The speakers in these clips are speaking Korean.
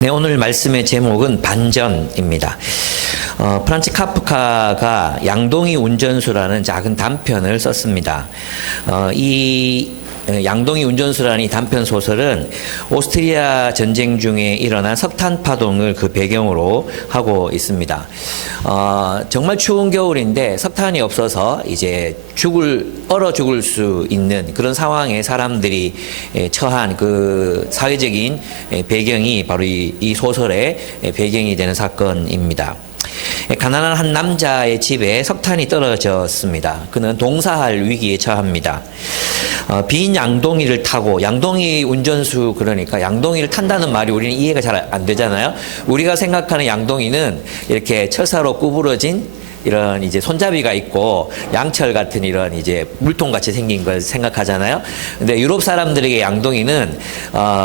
네, 오늘 말씀의 제목은 반전입니다. 프란츠 카프카가 양동이 운전수라는 작은 단편을 썼습니다. 이 양동이 운전수라는 이 단편 소설은 오스트리아 전쟁 중에 일어난 석탄 파동을 그 배경으로 하고 있습니다. 정말 추운 겨울인데 석탄이 없어서 이제 얼어 죽을 수 있는 그런 상황에 사람들이 처한 그 사회적인 배경이 바로 이 소설의 배경이 되는 사건입니다. 가난한 한 남자의 집에 석탄이 떨어졌습니다. 그는 동사할 위기에 처합니다. 빈 양동이를 타고, 양동이 운전수, 그러니까 양동이를 탄다는 말이 우리는 이해가 잘 안 되잖아요. 우리가 생각하는 양동이는 이렇게 철사로 구부러진 이런 이제 손잡이가 있고 양철 같은 이런 이제 물통 같이 생긴 걸 생각하잖아요. 근데 유럽 사람들에게 양동이는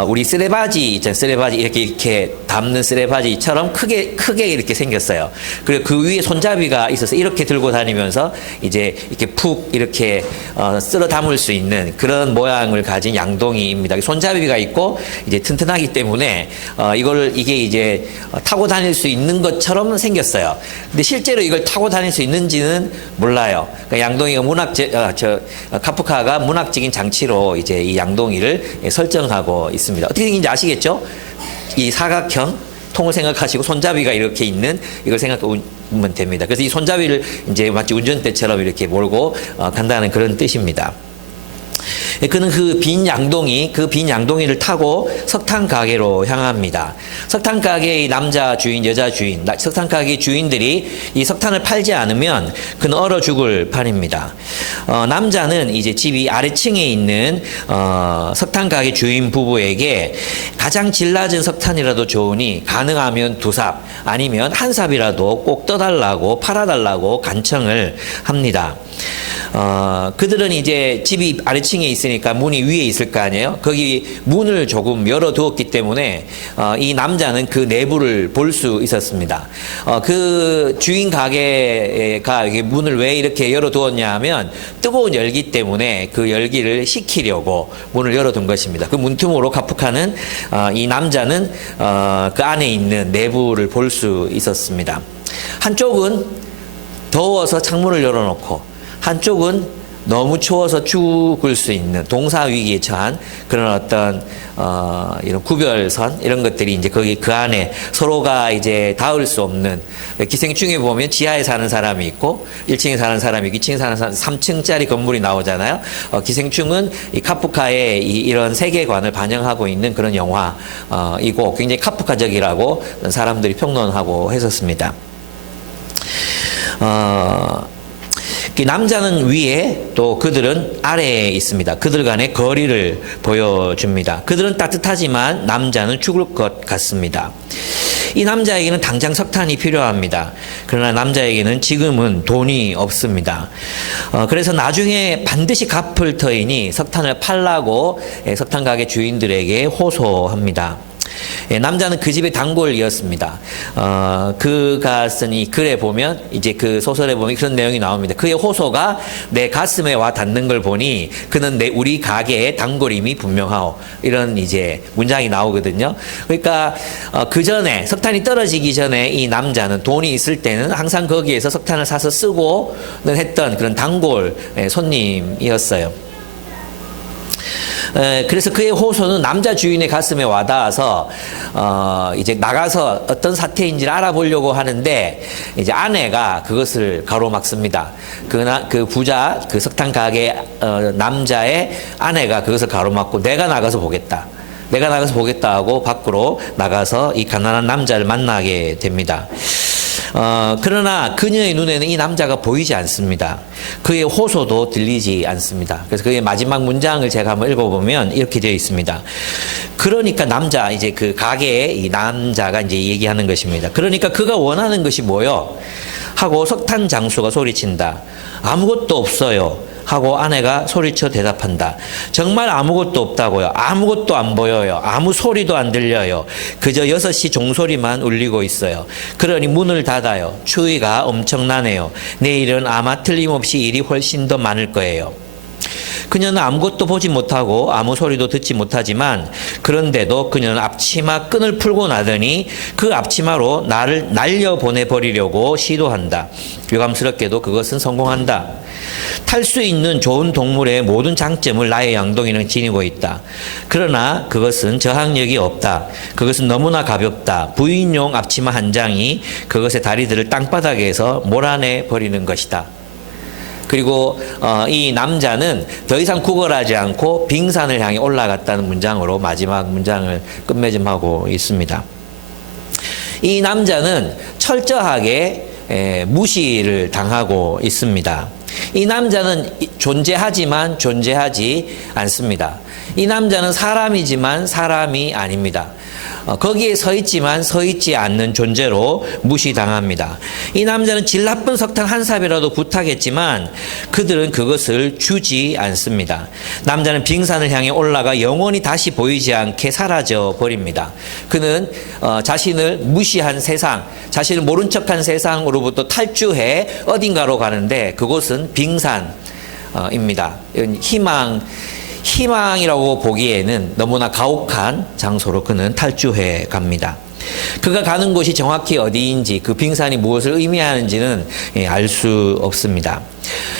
우리 쓰레바지 있잖아요. 쓰레바지 이렇게 담는 쓰레바지처럼 크게 이렇게 생겼어요. 그리고 그 위에 손잡이가 있어서 이렇게 들고 다니면서 이제 이렇게 푹 이렇게 쓸어 담을 수 있는 그런 모양을 가진 양동이입니다. 손잡이가 있고 이제 튼튼하기 때문에 이게 이제 타고 다닐 수 있는 것처럼 생겼어요. 근데 실제로 이걸 타고 다닐 수 있는지는 몰라요. 그러니까 양동이가 카프카가 문학적인 장치로 이제 이 양동이를 설정하고 있습니다. 어떻게 생긴지 아시겠죠? 이 사각형 통을 생각하시고 손잡이가 이렇게 있는 이걸 생각하면 됩니다. 그래서 이 손잡이를 이제 마치 운전대처럼 이렇게 몰고 간다는 그런 뜻입니다. 그는 그 빈 양동이를 타고 석탄 가게로 향합니다. 석탄 가게의 남자 주인, 여자 주인, 석탄 가게 주인들이 이 석탄을 팔지 않으면 그는 얼어 죽을 판입니다. 남자는 이제 집이 아래층에 있는 석탄 가게 주인 부부에게 가장 질 낮은 석탄이라도 좋으니 가능하면 2삽 아니면 1삽이라도 꼭 떠달라고 팔아달라고 간청을 합니다. 그들은 이제 집이 아래층에 있으니까 문이 위에 있을 거 아니에요? 거기 문을 조금 열어두었기 때문에 이 남자는 그 내부를 볼 수 있었습니다. 그 주인 가게가 문을 왜 이렇게 열어두었냐 하면 뜨거운 열기 때문에 그 열기를 식히려고 문을 열어둔 것입니다. 그 문틈으로 카프카는 이 남자는 그 안에 있는 내부를 볼 수 있었습니다. 한쪽은 더워서 창문을 열어놓고 한쪽은 너무 추워서 죽을 수 있는 동사 위기에 처한 그런 어떤 이런 구별선 이런 것들이 이제 거기 그 안에 서로가 이제 닿을 수 없는 기생충에 보면 지하에 사는 사람이 있고 1층에 사는 사람이 있고 2층에 사는 사람 3층짜리 건물이 나오잖아요. 기생충은 이 카프카의 이런 세계관을 반영하고 있는 그런 영화이고 굉장히 카프카적이라고 사람들이 평론하고 했었습니다. 남자는 위에 또 그들은 아래에 있습니다. 그들 간의 거리를 보여줍니다. 그들은 따뜻하지만 남자는 죽을 것 같습니다. 이 남자에게는 당장 석탄이 필요합니다. 그러나 남자에게는 지금은 돈이 없습니다. 그래서 나중에 반드시 갚을 터이니 석탄을 팔라고 석탄 가게 주인들에게 호소합니다. 남자는 그 집의 단골이었습니다. 그가 쓴 이 글에 보면 이제 그 소설에 보면 그런 내용이 나옵니다. 그의 호소가 내 가슴에 와 닿는 걸 보니 그는 우리 가게의 단골임이 분명하오. 이런 이제 문장이 나오거든요. 그러니까 그 전에 석탄이 떨어지기 전에 이 남자는 돈이 있을 때는 항상 거기에서 석탄을 사서 쓰고는 했던 그런 단골 손님이었어요. 그래서 그의 호소는 남자 주인의 가슴에 와닿아서 이제 나가서 어떤 사태인지를 알아보려고 하는데 이제 아내가 그것을 가로막습니다. 그 부자 그 석탄 가게 남자의 아내가 그것을 가로막고 내가 나가서 보겠다 하고 밖으로 나가서 이 가난한 남자를 만나게 됩니다. 그러나 그녀의 눈에는 이 남자가 보이지 않습니다. 그의 호소도 들리지 않습니다. 그래서 그의 마지막 문장을 제가 한번 읽어보면 이렇게 되어 있습니다. 그러니까 이제 그 가게의 이 남자가 이제 얘기하는 것입니다. 그러니까 그가 원하는 것이 뭐요? 하고 석탄 장수가 소리친다. 아무것도 없어요. 하고 아내가 소리쳐 대답한다. 정말 아무것도 없다고요. 아무것도 안 보여요. 아무 소리도 안 들려요. 그저 6시 종소리만 울리고 있어요. 그러니 문을 닫아요. 추위가 엄청나네요. 내일은 아마 틀림없이 일이 훨씬 더 많을 거예요. 그녀는 아무것도 보지 못하고 아무 소리도 듣지 못하지만 그런데도 그녀는 앞치마 끈을 풀고 나더니 그 앞치마로 나를 날려보내버리려고 시도한다. 유감스럽게도 그것은 성공한다. 탈 수 있는 좋은 동물의 모든 장점을 나의 양동이는 지니고 있다. 그러나 그것은 저항력이 없다. 그것은 너무나 가볍다. 부인용 앞치마 한 장이 그것의 다리들을 땅바닥에서 몰아내 버리는 것이다. 그리고 이 남자는 더 이상 구걸하지 않고 빙산을 향해 올라갔다는 문장으로 마지막 문장을 끝맺음하고 있습니다. 이 남자는 철저하게 무시를 당하고 있습니다. 이 남자는 존재하지만 존재하지 않습니다. 이 남자는 사람이지만 사람이 아닙니다. 거기에 서 있지만 서 있지 않는 존재로 무시당합니다. 이 남자는 질 나쁜 석탄 한 삽이라도 부탁했지만 그들은 그것을 주지 않습니다. 남자는 빙산을 향해 올라가 영원히 다시 보이지 않게 사라져 버립니다. 그는 자신을 무시한 세상, 자신을 모른 척한 세상으로부터 탈주해 어딘가로 가는데 그곳은 빙산입니다. 희망이라고 보기에는 너무나 가혹한 장소로 그는 탈주해 갑니다. 그가 가는 곳이 정확히 어디인지, 그 빙산이 무엇을 의미하는지는 알 수 없습니다.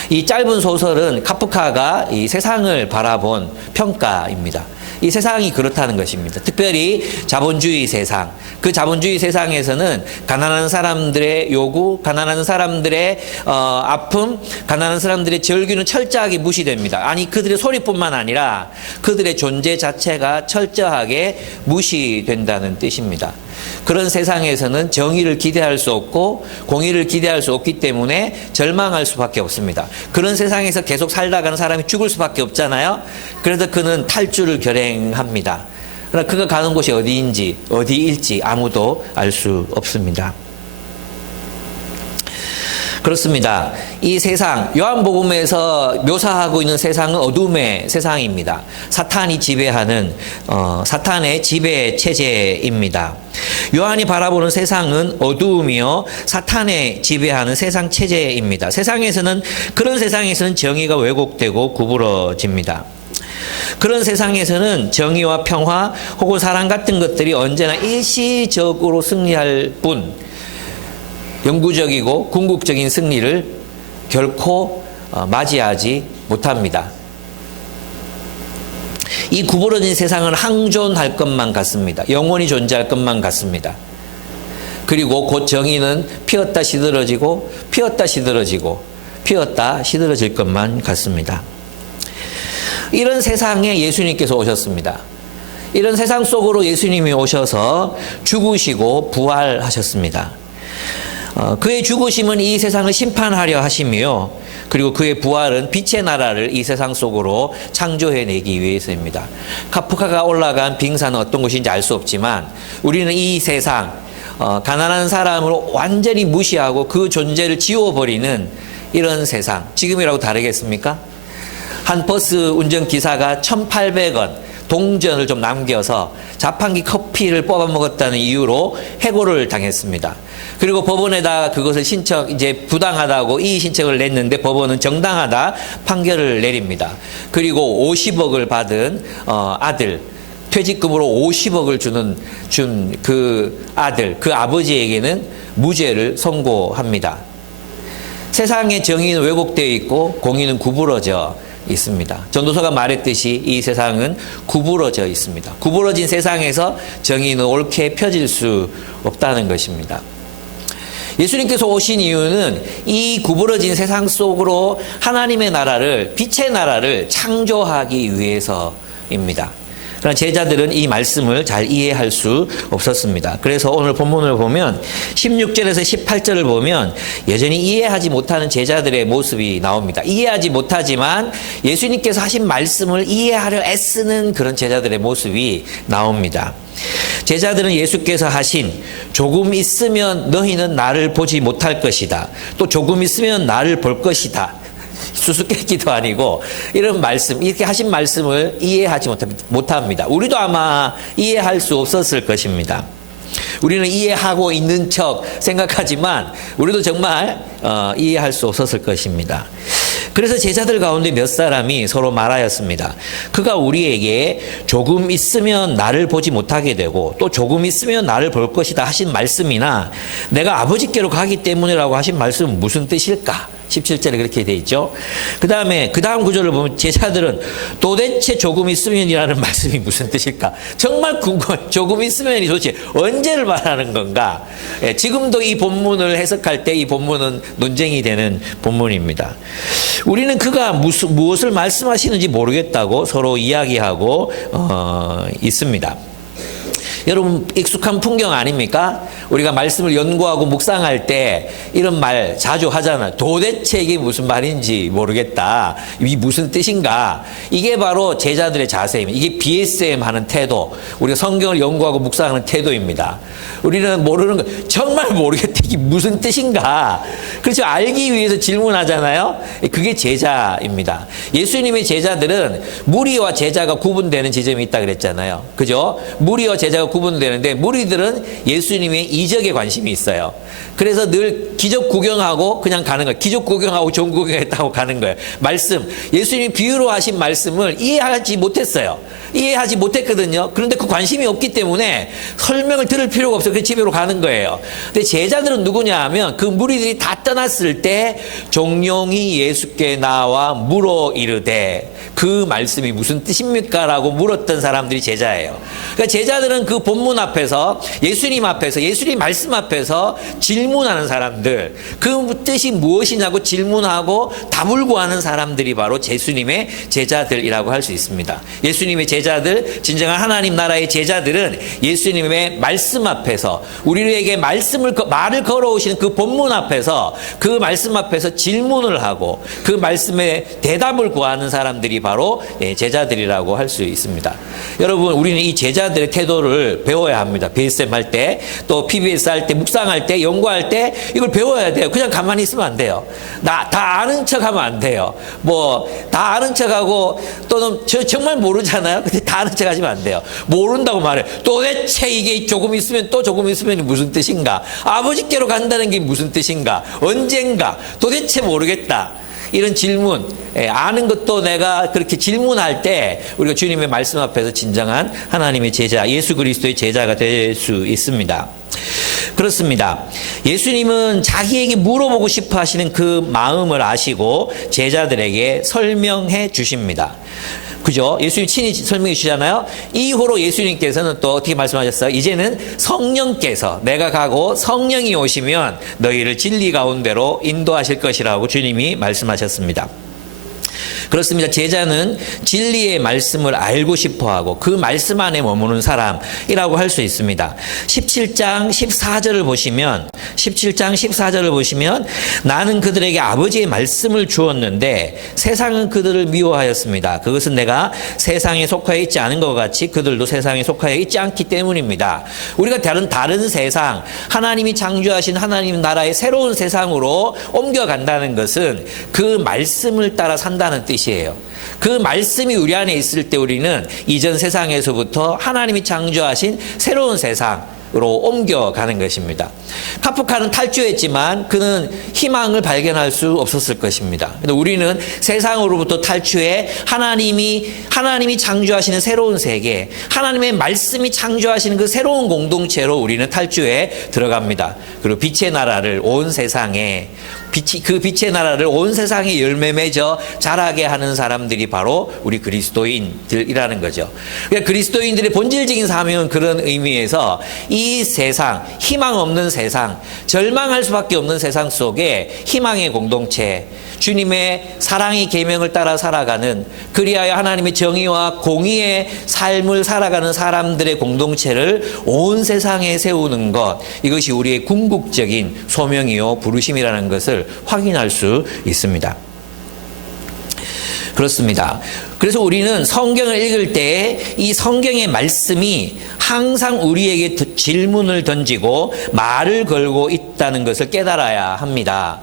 이 짧은 소설은 카프카가 이 세상을 바라본 평가입니다. 이 세상이 그렇다는 것입니다. 특별히 자본주의 세상. 그 자본주의 세상에서는 가난한 사람들의 요구, 가난한 사람들의 아픔, 가난한 사람들의 절규는 철저하게 무시됩니다. 아니, 그들의 소리뿐만 아니라 그들의 존재 자체가 철저하게 무시된다는 뜻입니다. 그런 세상에서는 정의를 기대할 수 없고 공의를 기대할 수 없기 때문에 절망할 수밖에 없습니다. 그런 세상에서 계속 살다가는 사람이 죽을 수밖에 없잖아요. 그래서 그는 탈주를 결행합니다. 그러나 그가 가는 곳이 어디일지 아무도 알 수 없습니다. 그렇습니다. 이 세상, 요한복음에서 묘사하고 있는 세상은 어둠의 세상입니다. 사탄이 지배하는 사탄의 지배 체제입니다. 요한이 바라보는 세상은 어두움이요 사탄의 지배하는 세상 체제입니다. 그런 세상에서는 정의가 왜곡되고 구부러집니다. 그런 세상에서는 정의와 평화 혹은 사랑 같은 것들이 언제나 일시적으로 승리할 뿐 영구적이고 궁극적인 승리를 결코 맞이하지 못합니다. 이 구부러진 세상은 항존할 것만 같습니다. 영원히 존재할 것만 같습니다. 그리고 곧 정의는 피었다 시들어지고 피었다 시들어지고 피었다 시들어질 것만 같습니다. 이런 세상에 예수님께서 오셨습니다. 이런 세상 속으로 예수님이 오셔서 죽으시고 부활하셨습니다. 그의 죽으심은 이 세상을 심판하려 하시며 그리고 그의 부활은 빛의 나라를 이 세상 속으로 창조해내기 위해서입니다. 카프카가 올라간 빙산은 어떤 곳인지 알 수 없지만 우리는 이 세상 가난한 사람을 완전히 무시하고 그 존재를 지워버리는 이런 세상, 지금이라고 다르겠습니까? 한 버스 운전기사가 1,800원 동전을 좀 남겨서 자판기 커피를 뽑아 먹었다는 이유로 해고를 당했습니다. 그리고 법원에다 그것을 부당하다고 이의 신청을 냈는데 법원은 정당하다 판결을 내립니다. 그리고 50억을 받은 아들, 퇴직금으로 50억을 준 그 아들, 그 아버지에게는 무죄를 선고합니다. 세상의 정의는 왜곡되어 있고 공의는 구부러져 있습니다. 전도서가 말했듯이 이 세상은 구부러져 있습니다. 구부러진 세상에서 정의는 옳게 펴질 수 없다는 것입니다. 예수님께서 오신 이유는 이 구부러진 세상 속으로 하나님의 나라를, 빛의 나라를 창조하기 위해서입니다. 그러나 제자들은 이 말씀을 잘 이해할 수 없었습니다. 그래서 오늘 본문을 보면 16절에서 18절을 보면 여전히 이해하지 못하는 제자들의 모습이 나옵니다. 이해하지 못하지만 예수님께서 하신 말씀을 이해하려 애쓰는 그런 제자들의 모습이 나옵니다. 제자들은 예수께서 하신 조금 있으면 너희는 나를 보지 못할 것이다. 또 조금 있으면 나를 볼 것이다. 수수께끼도 아니고 이런 말씀, 이렇게 하신 말씀을 이해하지 못합니다. 우리도 아마 이해할 수 없었을 것입니다. 우리는 이해하고 있는 척 생각하지만 우리도 정말 이해할 수 없었을 것입니다. 그래서 제자들 가운데 몇 사람이 서로 말하였습니다. 그가 우리에게 조금 있으면 나를 보지 못하게 되고 또 조금 있으면 나를 볼 것이다 하신 말씀이나 내가 아버지께로 가기 때문이라고 하신 말씀은 무슨 뜻일까? 17절에 그렇게 돼 있죠. 그 다음 구절을 보면 제자들은 도대체 조금 있으면이라는 말씀이 무슨 뜻일까? 정말 궁금해. 조금 있으면이 도대체 언제를 말하는 건가? 지금도 이 본문을 해석할 때 이 본문은 논쟁이 되는 본문입니다. 우리는 그가 무엇을 말씀하시는지 모르겠다고 서로 이야기하고 있습니다. 여러분 익숙한 풍경 아닙니까? 우리가 말씀을 연구하고 묵상할 때 이런 말 자주 하잖아요. 도대체 이게 무슨 말인지 모르겠다. 이 무슨 뜻인가? 이게 바로 제자들의 자세입니다. 이게 BSM 하는 태도, 우리가 성경을 연구하고 묵상하는 태도입니다. 우리는 모르는 거 정말 모르겠다. 이게 무슨 뜻인가? 그렇죠. 알기 위해서 질문하잖아요. 그게 제자입니다. 예수님의 제자들은 무리와 제자가 구분되는 지점이 있다 그랬잖아요. 그죠? 무리와 제자가 구분되는데 무리들은 예수님의 이적에 관심이 있어요. 그래서 늘 기적 구경하고 그냥 가는 거예요. 기적 구경하고 종 구경했다고 가는 거예요. 말씀, 예수님이 비유로 하신 말씀을 이해하지 못했어요. 이해하지 못했거든요. 그런데 그 관심이 없기 때문에 설명을 들을 필요가 없어요. 그 집으로 가는 거예요. 근데 제자들은 누구냐 하면 그 무리들이 다 떠났을 때 종용이 예수께 나와 물어 이르되 그 말씀이 무슨 뜻입니까? 라고 물었던 사람들이 제자예요. 그러니까 제자들은 그 본문 앞에서 예수님 앞에서 예수님 말씀 앞에서 질문하는 사람들, 그 뜻이 무엇이냐고 질문하고 답을 구하는 사람들이 바로 예수님의 제자들이라고 할 수 있습니다. 예수님의 제자들, 진정한 하나님 나라의 제자들은 예수님의 말씀 앞에서 우리에게 말을 걸어오시는 그 본문 앞에서 그 말씀 앞에서 질문을 하고 그 말씀에 대답을 구하는 사람들이 바로 제자들이라고 할 수 있습니다. 여러분, 우리는 이 제자들의 태도를 배워야 합니다. BSM 할 때, 또 PBS 할 때, 묵상할 때, 연구할 때 이걸 배워야 돼요. 그냥 가만히 있으면 안 돼요. 다 아는 척하면 안 돼요. 다 아는 척하고 또는 정말 모르잖아요. 근데 다 아는 척하시면 안 돼요. 모른다고 말해요. 도대체 이게 조금 있으면 또 조금 있으면 무슨 뜻인가? 아버지께로 간다는 게 무슨 뜻인가? 언젠가? 도대체 모르겠다. 이런 질문, 아는 것도 내가 그렇게 질문할 때 우리가 주님의 말씀 앞에서 진정한 하나님의 제자, 예수 그리스도의 제자가 될 수 있습니다. 그렇습니다. 예수님은 자기에게 물어보고 싶어 하시는 그 마음을 아시고 제자들에게 설명해 주십니다. 그죠? 예수님 친히 설명해 주시잖아요. 이후로 예수님께서는 또 어떻게 말씀하셨어요? 이제는 성령께서 내가 가고 성령이 오시면 너희를 진리 가운데로 인도하실 것이라고 주님이 말씀하셨습니다. 그렇습니다. 제자는 진리의 말씀을 알고 싶어하고 그 말씀 안에 머무는 사람이라고 할 수 있습니다. 17장 14절을 보시면 나는 그들에게 아버지의 말씀을 주었는데 세상은 그들을 미워하였습니다. 그것은 내가 세상에 속하여 있지 않은 것 같이 그들도 세상에 속하여 있지 않기 때문입니다. 우리가 다른 세상, 하나님이 창조하신 하나님 나라의 새로운 세상으로 옮겨간다는 것은 그 말씀을 따라 산다는 뜻이에요. 그 말씀이 우리 안에 있을 때 우리는 이전 세상에서부터 하나님이 창조하신 새로운 세상으로 옮겨가는 것입니다. 카프카는 탈주했지만 그는 희망을 발견할 수 없었을 것입니다. 근데 우리는 세상으로부터 탈주해 하나님이 창조하시는 새로운 세계, 하나님의 말씀이 창조하시는 그 새로운 공동체로 우리는 탈주해 들어갑니다. 그리고 빛의 나라를 온 세상에 그 빛의 나라를 온 세상에 열매 맺어 자라게 하는 사람들이 바로 우리 그리스도인들이라는 거죠. 그러니까 그리스도인들의 본질적인 사명은 그런 의미에서 이 세상, 희망 없는 세상, 절망할 수밖에 없는 세상 속에 희망의 공동체, 주님의 사랑의 계명을 따라 살아가는, 그리하여 하나님의 정의와 공의의 삶을 살아가는 사람들의 공동체를 온 세상에 세우는 것, 이것이 우리의 궁극적인 소명이요 부르심이라는 것을 확인할 수 있습니다. 그렇습니다. 그래서 우리는 성경을 읽을 때 이 성경의 말씀이 항상 우리에게 질문을 던지고 말을 걸고 있다는 것을 깨달아야 합니다.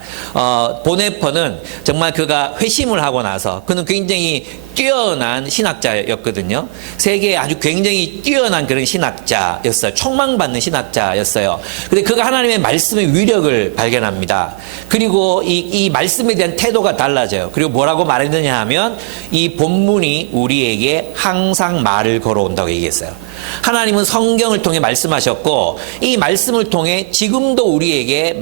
보네퍼는 정말 그가 회심을 하고 나서 그는 굉장히 뛰어난 신학자였거든요. 세계에 아주 굉장히 뛰어난 그런 신학자였어요. 촉망받는 신학자였어요. 근데 그가 하나님의 말씀의 위력을 발견합니다. 그리고 이 말씀에 대한 태도가 달라져요. 그리고 뭐라고 말했느냐 하면 이 본문이 우리에게 항상 말을 걸어온다고 얘기했어요. 하나님은 성경을 통해 말씀하셨고 이 말씀을 통해 지금도 우리에게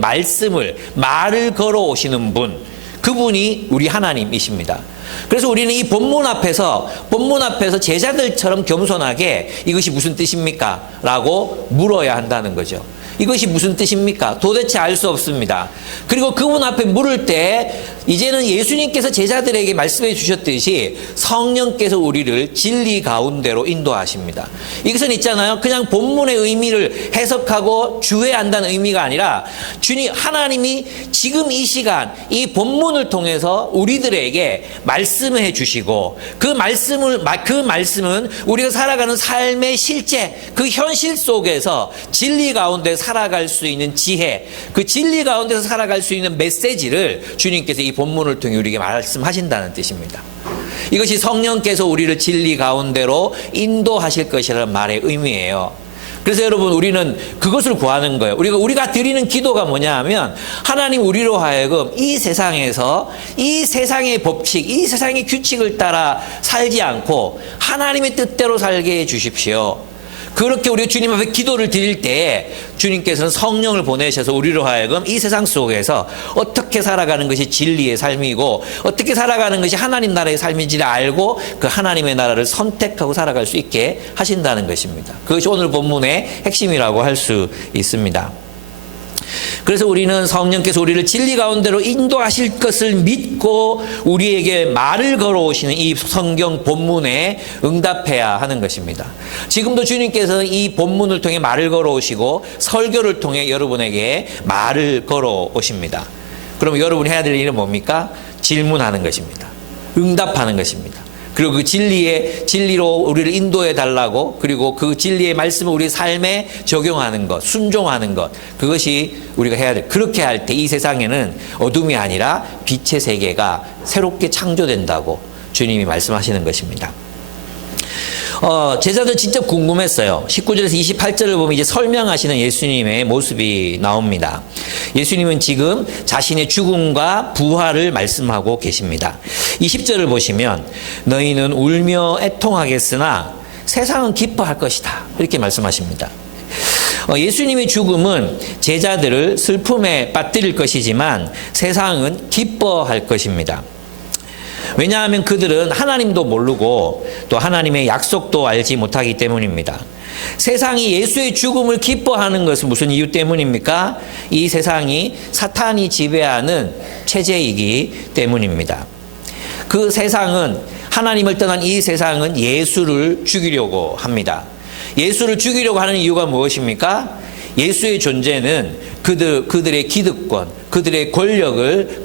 말을 걸어오시는 분, 그분이 우리 하나님이십니다. 그래서 우리는 이 본문 앞에서 제자들처럼 겸손하게 이것이 무슨 뜻입니까? 라고 물어야 한다는 거죠. 이것이 무슨 뜻입니까? 도대체 알 수 없습니다. 그리고 그분 앞에 물을 때 이제는 예수님께서 제자들에게 말씀해 주셨듯이 성령께서 우리를 진리 가운데로 인도하십니다. 이것은 있잖아요. 그냥 본문의 의미를 해석하고 주의한다는 의미가 아니라 하나님이 지금 이 시간 이 본문을 통해서 우리들에게 말씀해 주시고 그 말씀은 우리가 살아가는 삶의 실제 그 현실 속에서 진리 가운데 살아갈 수 있는 지혜, 그 진리 가운데서 살아갈 수 있는 메시지를 주님께서 이 본문을 통해 우리에게 말씀하신다는 뜻입니다. 이것이 성령께서 우리를 진리 가운데로 인도하실 것이라는 말의 의미예요. 그래서 여러분 우리는 그것을 구하는 거예요. 우리가 드리는 기도가 뭐냐 하면 하나님 우리로 하여금 이 세상에서 이 세상의 법칙, 이 세상의 규칙을 따라 살지 않고 하나님의 뜻대로 살게 해 주십시오. 그렇게 우리가 주님 앞에 기도를 드릴 때 주님께서는 성령을 보내셔서 우리로 하여금 이 세상 속에서 어떻게 살아가는 것이 진리의 삶이고 어떻게 살아가는 것이 하나님 나라의 삶인지를 알고 그 하나님의 나라를 선택하고 살아갈 수 있게 하신다는 것입니다. 그것이 오늘 본문의 핵심이라고 할 수 있습니다. 그래서 우리는 성령께서 우리를 진리 가운데로 인도하실 것을 믿고 우리에게 말을 걸어오시는 이 성경 본문에 응답해야 하는 것입니다. 지금도 주님께서는 이 본문을 통해 말을 걸어오시고 설교를 통해 여러분에게 말을 걸어오십니다. 그럼 여러분이 해야 될 일은 뭡니까? 질문하는 것입니다. 응답하는 것입니다. 그리고 그 진리로 우리를 인도해 달라고, 그리고 그 진리의 말씀을 우리 삶에 적용하는 것, 순종하는 것, 그것이 우리가 해야 돼. 그렇게 할 때 이 세상에는 어둠이 아니라 빛의 세계가 새롭게 창조된다고 주님이 말씀하시는 것입니다. 제자들 진짜 궁금했어요. 19절에서 28절을 보면 이제 설명하시는 예수님의 모습이 나옵니다. 예수님은 지금 자신의 죽음과 부활을 말씀하고 계십니다. 20절을 보시면 너희는 울며 애통하겠으나 세상은 기뻐할 것이다. 이렇게 말씀하십니다. 예수님의 죽음은 제자들을 슬픔에 빠뜨릴 것이지만 세상은 기뻐할 것입니다. 왜냐하면 그들은 하나님도 모르고 또 하나님의 약속도 알지 못하기 때문입니다. 세상이 예수의 죽음을 기뻐하는 것은 무슨 이유 때문입니까? 이 세상이 사탄이 지배하는 체제이기 때문입니다. 그 세상은, 하나님을 떠난 이 세상은 예수를 죽이려고 합니다. 예수를 죽이려고 하는 이유가 무엇입니까? 예수의 존재는 그들의 기득권, 그들의 권력을,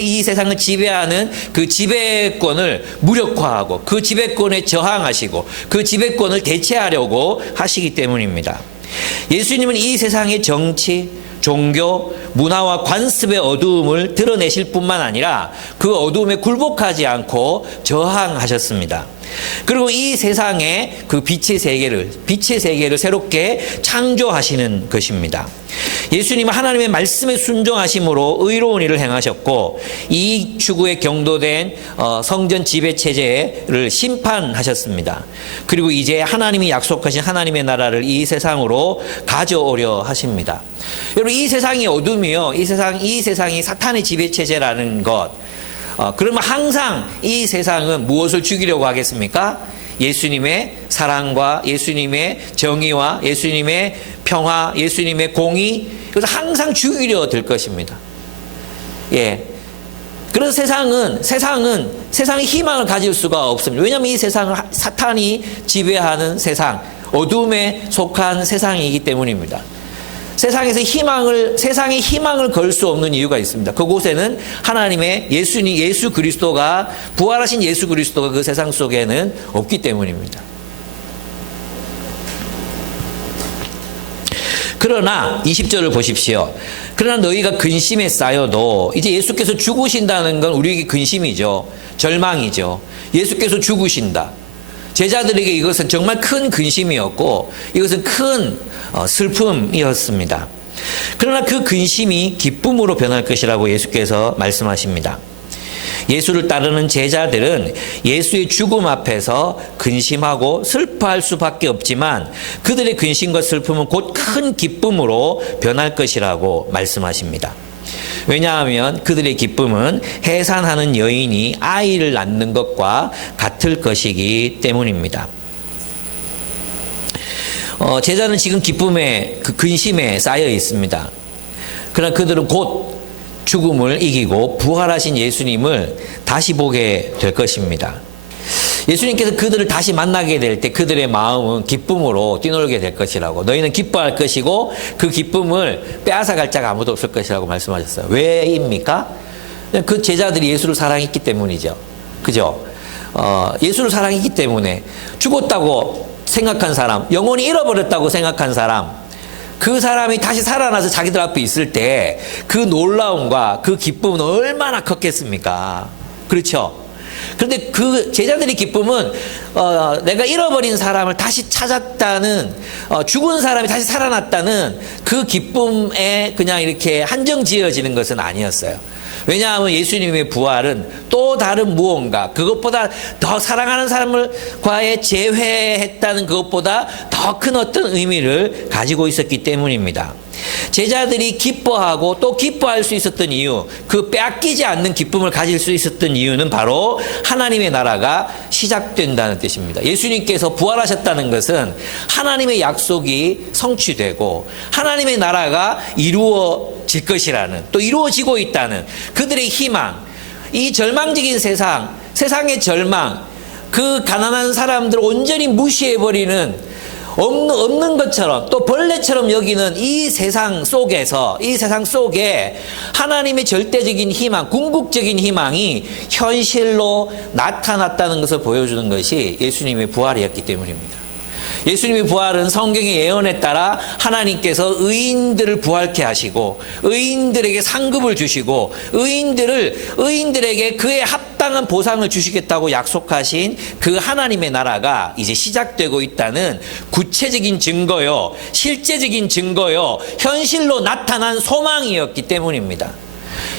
이 세상을 지배하는 그 지배권을 무력화하고 그 지배권에 저항하시고 그 지배권을 대체하려고 하시기 때문입니다. 예수님은 이 세상의 정치, 종교, 문화와 관습의 어두움을 드러내실 뿐만 아니라 그 어두움에 굴복하지 않고 저항하셨습니다. 그리고 이 세상에 그 빛의 세계를 새롭게 창조하시는 것입니다. 예수님은 하나님의 말씀에 순종하심으로 의로운 일을 행하셨고 이 추구에 경도된 성전 지배 체제를 심판하셨습니다. 그리고 이제 하나님이 약속하신 하나님의 나라를 이 세상으로 가져오려 하십니다. 여러분, 이 세상이 어둠이요, 이 세상이 사탄의 지배 체제라는 것. 그러면 항상 이 세상은 무엇을 죽이려고 하겠습니까? 예수님의 사랑과 예수님의 정의와 예수님의 평화, 예수님의 공의, 그래서 항상 죽이려 될 것입니다. 예. 그래서 세상이 희망을 가질 수가 없습니다. 왜냐하면 이 세상은 사탄이 지배하는 세상, 어둠에 속한 세상이기 때문입니다. 세상에 희망을 걸 수 없는 이유가 있습니다. 그곳에는 하나님의 예수 그리스도가, 부활하신 예수 그리스도가 그 세상 속에는 없기 때문입니다. 그러나 20절을 보십시오. 그러나 너희가 근심에 쌓여도, 이제 예수께서 죽으신다는 건 우리에게 근심이죠. 절망이죠. 예수께서 죽으신다. 제자들에게 이것은 정말 큰 근심이었고 이것은 큰 슬픔이었습니다. 그러나 그 근심이 기쁨으로 변할 것이라고 예수께서 말씀하십니다. 예수를 따르는 제자들은 예수의 죽음 앞에서 근심하고 슬퍼할 수밖에 없지만 그들의 근심과 슬픔은 곧 큰 기쁨으로 변할 것이라고 말씀하십니다. 왜냐하면 그들의 기쁨은 해산하는 여인이 아이를 낳는 것과 같을 것이기 때문입니다. 제자는 지금 기쁨에, 그 근심에 쌓여 있습니다. 그러나 그들은 곧 죽음을 이기고 부활하신 예수님을 다시 보게 될 것입니다. 예수님께서 그들을 다시 만나게 될 때 그들의 마음은 기쁨으로 뛰놀게 될 것이라고, 너희는 기뻐할 것이고 그 기쁨을 빼앗아갈 자가 아무도 없을 것이라고 말씀하셨어요. 왜입니까? 그 제자들이 예수를 사랑했기 때문이죠. 그죠? 예수를 사랑했기 때문에 죽었다고 생각한 사람, 영혼이 잃어버렸다고 생각한 사람, 그 사람이 다시 살아나서 자기들 앞에 있을 때 그 놀라움과 그 기쁨은 얼마나 컸겠습니까? 그렇죠? 그런데 그 제자들의 기쁨은 내가 잃어버린 사람을 다시 찾았다는, 죽은 사람이 다시 살아났다는 그 기쁨에 그냥 이렇게 한정 지어지는 것은 아니었어요. 왜냐하면 예수님의 부활은 또 다른 무언가, 그것보다 더 사랑하는 사람과의 재회했다는 그것보다 더 큰 어떤 의미를 가지고 있었기 때문입니다. 제자들이 기뻐하고 또 기뻐할 수 있었던 이유, 그 빼앗기지 않는 기쁨을 가질 수 있었던 이유는 바로 하나님의 나라가 시작된다는 뜻입니다. 예수님께서 부활하셨다는 것은 하나님의 약속이 성취되고 하나님의 나라가 이루어질 것이라는, 또 이루어지고 있다는 그들의 희망, 이 절망적인 세상의 절망, 그 가난한 사람들을 온전히 무시해버리는, 없는 것처럼 또 벌레처럼 여기는 이 세상 속에 하나님의 절대적인 희망, 궁극적인 희망이 현실로 나타났다는 것을 보여주는 것이 예수님의 부활이었기 때문입니다. 예수님의 부활은 성경의 예언에 따라 하나님께서 의인들을 부활케 하시고 의인들에게 상급을 주시고 의인들에게 그에 합당한 보상을 주시겠다고 약속하신 그 하나님의 나라가 이제 시작되고 있다는 구체적인 증거요, 실제적인 증거요, 현실로 나타난 소망이었기 때문입니다.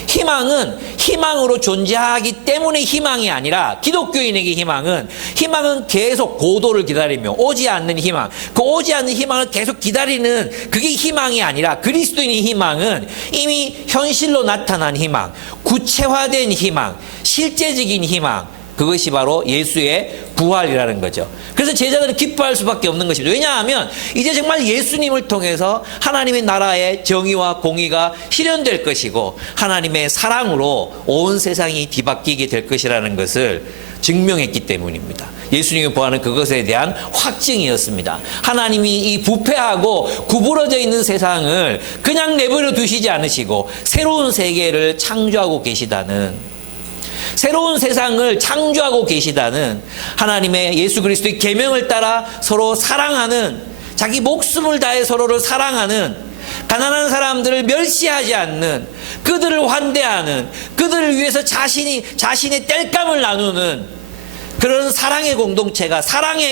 희망은 희망으로 존재하기 때문에 희망이 아니라, 기독교인에게 희망은 계속 고도를 기다리며 오지 않는 희망, 그 오지 않는 희망을 계속 기다리는 그게 희망이 아니라, 그리스도인의 희망은 이미 현실로 나타난 희망, 구체화된 희망, 실제적인 희망, 그것이 바로 예수의 부활이라는 거죠. 그래서 제자들은 기뻐할 수밖에 없는 것입니다. 왜냐하면 이제 정말 예수님을 통해서 하나님의 나라의 정의와 공의가 실현될 것이고 하나님의 사랑으로 온 세상이 뒤바뀌게 될 것이라는 것을 증명했기 때문입니다. 예수님의 부활은 그것에 대한 확증이었습니다. 하나님이 이 부패하고 구부러져 있는 세상을 그냥 내버려 두시지 않으시고 새로운 세계를 창조하고 계시다는, 새로운 세상을 창조하고 계시다는, 하나님의 예수 그리스도의 계명을 따라 서로 사랑하는, 자기 목숨을 다해 서로를 사랑하는, 가난한 사람들을 멸시하지 않는, 그들을 환대하는, 그들을 위해서 자신의 땔감을 나누는 그런 사랑의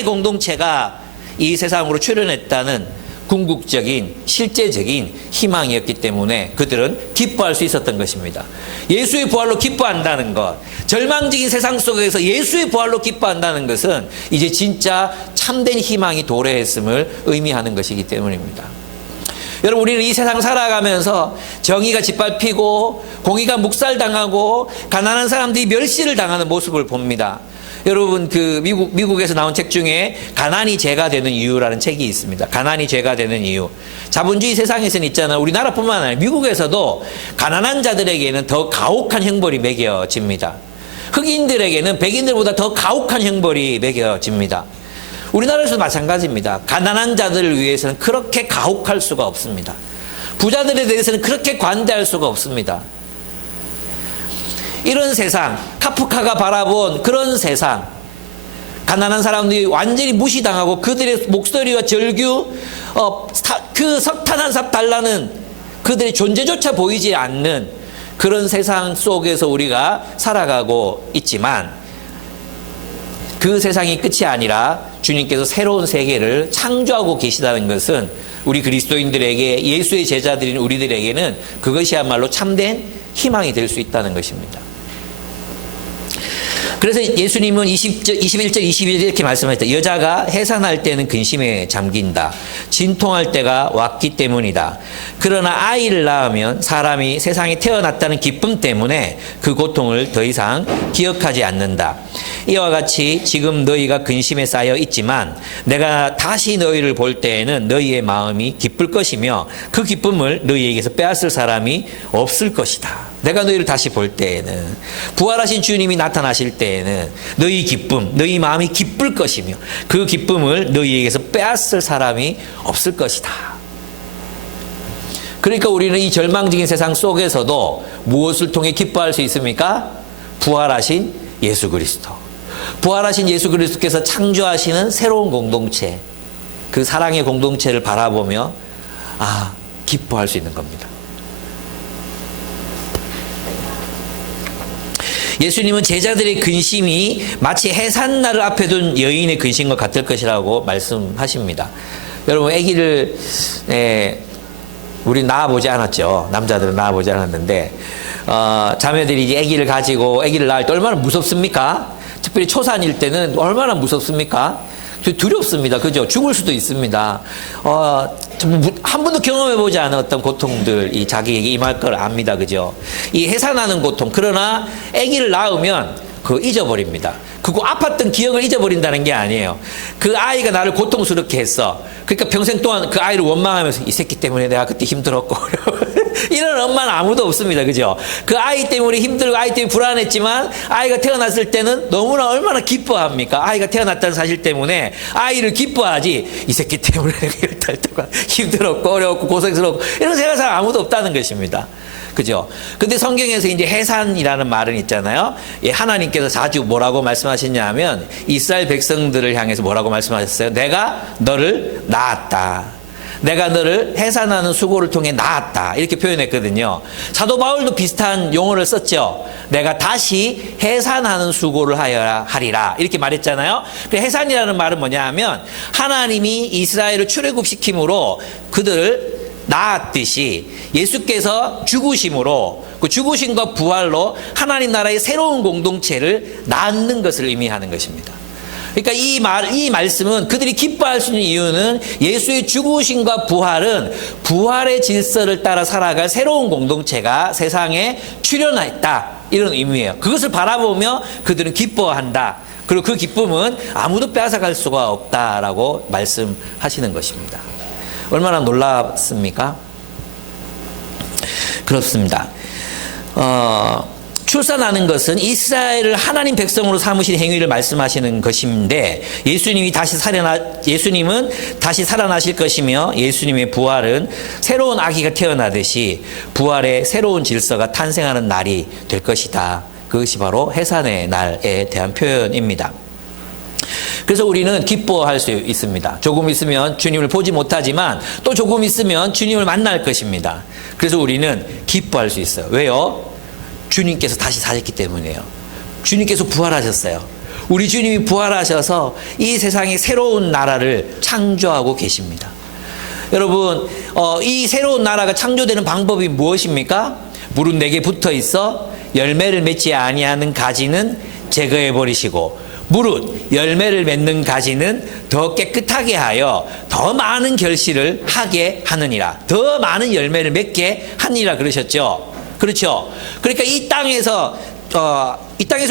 공동체가 이 세상으로 출현했다는 궁극적인 실제적인 희망이었기 때문에 그들은 기뻐할 수 있었던 것입니다. 예수의 부활로 기뻐한다는 것, 절망적인 세상 속에서 예수의 부활로 기뻐한다는 것은 이제 진짜 참된 희망이 도래했음을 의미하는 것이기 때문입니다. 여러분, 우리는 이 세상 살아가면서 정의가 짓밟히고 공의가 묵살당하고 가난한 사람들이 멸시를 당하는 모습을 봅니다. 여러분, 그 미국에서 나온 책 중에 가난이 죄가 되는 이유라는 책이 있습니다. 가난이 죄가 되는 이유. 자본주의 세상에서는 있잖아요. 우리나라뿐만 아니라 미국에서도 가난한 자들에게는 더 가혹한 형벌이 매겨집니다. 흑인들에게는 백인들보다 더 가혹한 형벌이 매겨집니다. 우리나라에서도 마찬가지입니다. 가난한 자들을 위해서는 그렇게 가혹할 수가 없습니다. 부자들에 대해서는 그렇게 관대할 수가 없습니다. 이런 세상, 카프카가 바라본 그런 세상, 가난한 사람들이 완전히 무시당하고 그들의 목소리와 절규, 그 석탄 한 삽 달라는 그들의 존재조차 보이지 않는 그런 세상 속에서 우리가 살아가고 있지만, 그 세상이 끝이 아니라 주님께서 새로운 세계를 창조하고 계시다는 것은 우리 그리스도인들에게, 예수의 제자들인 우리들에게는 그것이야말로 참된 희망이 될 수 있다는 것입니다. 그래서 예수님은 21절, 22절 이렇게 말씀하셨다. 여자가 해산할 때는 근심에 잠긴다. 진통할 때가 왔기 때문이다. 그러나 아이를 낳으면 사람이 세상에 태어났다는 기쁨 때문에 그 고통을 더 이상 기억하지 않는다. 이와 같이 지금 너희가 근심에 쌓여 있지만 내가 다시 너희를 볼 때에는 너희의 마음이 기쁠 것이며 그 기쁨을 너희에게서 빼앗을 사람이 없을 것이다. 내가 너희를 다시 볼 때에는, 부활하신 주님이 나타나실 때에는 너희 기쁨, 너희 마음이 기쁠 것이며 그 기쁨을 너희에게서 빼앗을 사람이 없을 것이다. 그러니까 우리는 이 절망적인 세상 속에서도 무엇을 통해 기뻐할 수 있습니까? 부활하신 예수 그리스도. 부활하신 예수 그리스도께서 창조하시는 새로운 공동체, 그 사랑의 공동체를 바라보며 기뻐할 수 있는 겁니다. 예수님은 제자들의 근심이 마치 해산날을 앞에 둔 여인의 근심과 같을 것이라고 말씀하십니다. 여러분, 아기를 우리 낳아보지 않았죠. 남자들은 낳아보지 않았는데 자매들이 이제 아기를 가지고 아기를 낳을 때 얼마나 무섭습니까? 특별히 초산일 때는 얼마나 무섭습니까? 두렵습니다. 그죠? 죽을 수도 있습니다. 한 번도 경험해보지 않은 어떤 고통들이 자기에게 임할 걸 압니다. 그죠? 이 해산하는 고통. 그러나 아기를 낳으면 그거 잊어버립니다. 그거 아팠던 기억을 잊어버린다는 게 아니에요. 그 아이가 나를 고통스럽게 했어. 그러니까 평생 동안 그 아이를 원망하면서 이 새끼 때문에 내가 그때 힘들었고 이런 엄마는 아무도 없습니다. 그죠? 그 아이 때문에 힘들고 아이 때문에 불안했지만 아이가 태어났을 때는 너무나 얼마나 기뻐합니까? 아이가 태어났다는 사실 때문에 아이를 기뻐하지, 이 새끼 때문에 내가 1달 동안 힘들었고 어려웠고 고생스럽고 이런 생각 사람 아무도 없다는 것입니다. 그죠? 근데 성경에서 이제 해산이라는 말은 있잖아요. 하나님께서 자주 뭐라고 말씀하셨냐면 이스라엘 백성들을 향해서 뭐라고 말씀하셨어요? 내가 너를 낳았다. 내가 너를 해산하는 수고를 통해 낳았다. 이렇게 표현했거든요. 사도 바울도 비슷한 용어를 썼죠. 내가 다시 해산하는 수고를 하리라. 이렇게 말했잖아요. 해산이라는 말은 뭐냐 하면 하나님이 이스라엘을 출애굽시킴으로 그들을 낳았듯이 예수께서 죽으심으로, 그 죽으심과 부활로 하나님 나라의 새로운 공동체를 낳는 것을 의미하는 것입니다. 그러니까 이 말씀은 그들이 기뻐할 수 있는 이유는 예수의 죽으심과 부활은 부활의 질서를 따라 살아갈 새로운 공동체가 세상에 출현했다, 이런 의미예요. 그것을 바라보며 그들은 기뻐한다. 그리고 그 기쁨은 아무도 빼앗아갈 수가 없다라고 말씀하시는 것입니다. 얼마나 놀랍습니까? 그렇습니다. 출산하는 것은 이스라엘을 하나님 백성으로 삼으신 행위를 말씀하시는 것인데, 예수님은 다시 살아나실 것이며 예수님의 부활은 새로운 아기가 태어나듯이 부활의 새로운 질서가 탄생하는 날이 될 것이다. 그것이 바로 해산의 날에 대한 표현입니다. 그래서 우리는 기뻐할 수 있습니다. 조금 있으면 주님을 보지 못하지만 또 조금 있으면 주님을 만날 것입니다. 그래서 우리는 기뻐할 수 있어요. 왜요? 주님께서 다시 사셨기 때문이에요. 주님께서 부활하셨어요. 우리 주님이 부활하셔서 이 세상에 새로운 나라를 창조하고 계십니다. 여러분, 이 새로운 나라가 창조되는 방법이 무엇입니까? 무릇 내게 붙어 있어 열매를 맺지 아니하는 가지는 제거해 버리시고 무릇 열매를 맺는 가지는 더 깨끗하게 하여 더 많은 결실을 하게 하느니라. 더 많은 열매를 맺게 하느니라 그러셨죠. 그렇죠. 그러니까 이 땅에서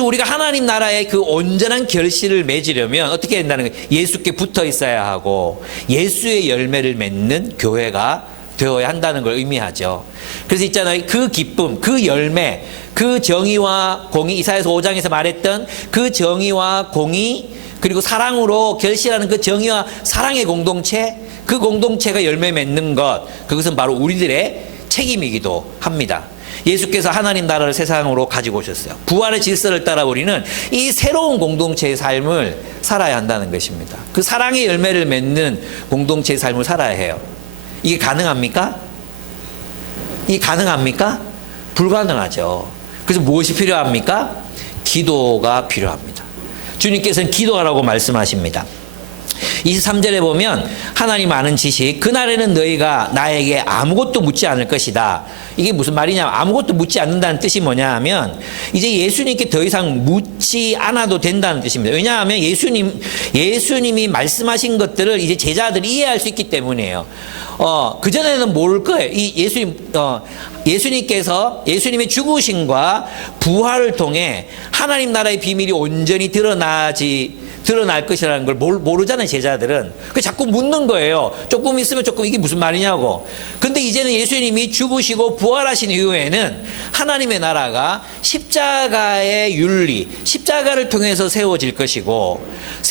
우리가 하나님 나라의 그 온전한 결실을 맺으려면 어떻게 된다는 거예요? 예수께 붙어 있어야 하고 예수의 열매를 맺는 교회가 되어야 한다는 걸 의미하죠. 그래서 있잖아요. 그 기쁨, 그 열매, 그 정의와 공의, 이사야서 5장에서 말했던 그 정의와 공의, 그리고 사랑으로 결실하는 그 정의와 사랑의 공동체, 그 공동체가 열매 맺는 것, 그것은 바로 우리들의 책임이기도 합니다. 예수께서 하나님 나라를 세상으로 가지고 오셨어요. 부활의 질서를 따라 우리는 이 새로운 공동체의 삶을 살아야 한다는 것입니다. 그 사랑의 열매를 맺는 공동체의 삶을 살아야 해요. 이게 가능합니까? 이게 가능합니까? 불가능하죠. 그래서 무엇이 필요합니까? 기도가 필요합니다. 주님께서는 기도하라고 말씀하십니다. 23절에 보면 하나님 아는 지식, 그날에는 너희가 나에게 아무것도 묻지 않을 것이다. 이게 무슨 말이냐? 아무것도 묻지 않는다는 뜻이 뭐냐 하면 이제 예수님께 더 이상 묻지 않아도 된다는 뜻입니다. 왜냐하면 예수님이 말씀하신 것들을 이제 제자들이 이해할 수 있기 때문이에요. 그전에는 모를 거예요. 예수님께서 예수님의 죽으심과 부활을 통해 하나님 나라의 비밀이 온전히 드러날 것이라는 걸 모르잖아요, 제자들은. 그 자꾸 묻는 거예요. 조금 있으면 조금 이게 무슨 말이냐고. 근데 이제는 예수님이 죽으시고 부활하신 이후에는 하나님의 나라가 십자가의 윤리, 십자가를 통해서 세워질 것이고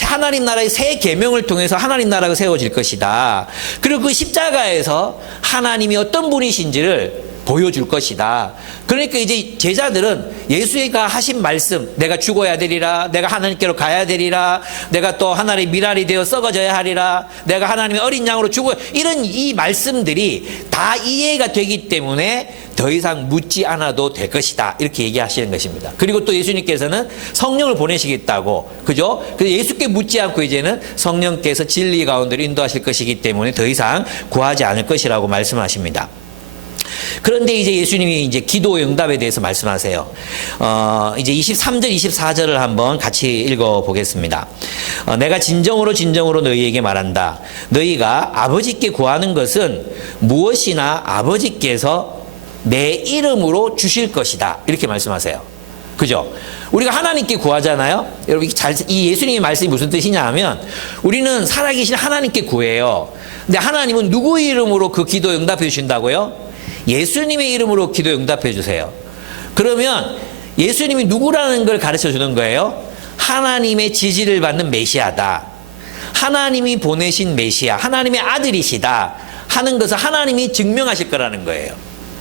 하나님 나라의 새 계명을 통해서 하나님 나라가 세워질 것이다. 그리고 그 십자가에서 하나님이 어떤 분이신지를 보여줄 것이다. 그러니까 이제 제자들은 예수가 하신 말씀, 내가 죽어야 되리라, 내가 하나님께로 가야 되리라, 내가 또 하나님의 미랄이 되어 썩어져야 하리라, 내가 하나님의 어린 양으로 죽어야, 이런 이 말씀들이 다 이해가 되기 때문에 더 이상 묻지 않아도 될 것이다. 이렇게 얘기하시는 것입니다. 그리고 또 예수님께서는 성령을 보내시겠다고, 그죠? 그래서 예수께 묻지 않고 이제는 성령께서 진리 가운데로 인도하실 것이기 때문에 더 이상 구하지 않을 것이라고 말씀하십니다. 그런데 이제 예수님이 이제 기도 응답에 대해서 말씀하세요. 이제 23절, 24절을 한번 같이 읽어보겠습니다. 내가 진정으로 너희에게 말한다. 너희가 아버지께 구하는 것은 무엇이나 아버지께서 내 이름으로 주실 것이다. 이렇게 말씀하세요. 그죠? 우리가 하나님께 구하잖아요. 여러분, 이 예수님의 말씀이 무슨 뜻이냐 하면 우리는 살아계신 하나님께 구해요. 근데 하나님은 누구의 이름으로 그 기도 응답해 주신다고요? 예수님의 이름으로 기도 응답해 주세요. 그러면 예수님이 누구라는 걸 가르쳐 주는 거예요? 하나님의 지지를 받는 메시아다. 하나님이 보내신 메시아, 하나님의 아들이시다 하는 것을 하나님이 증명하실 거라는 거예요.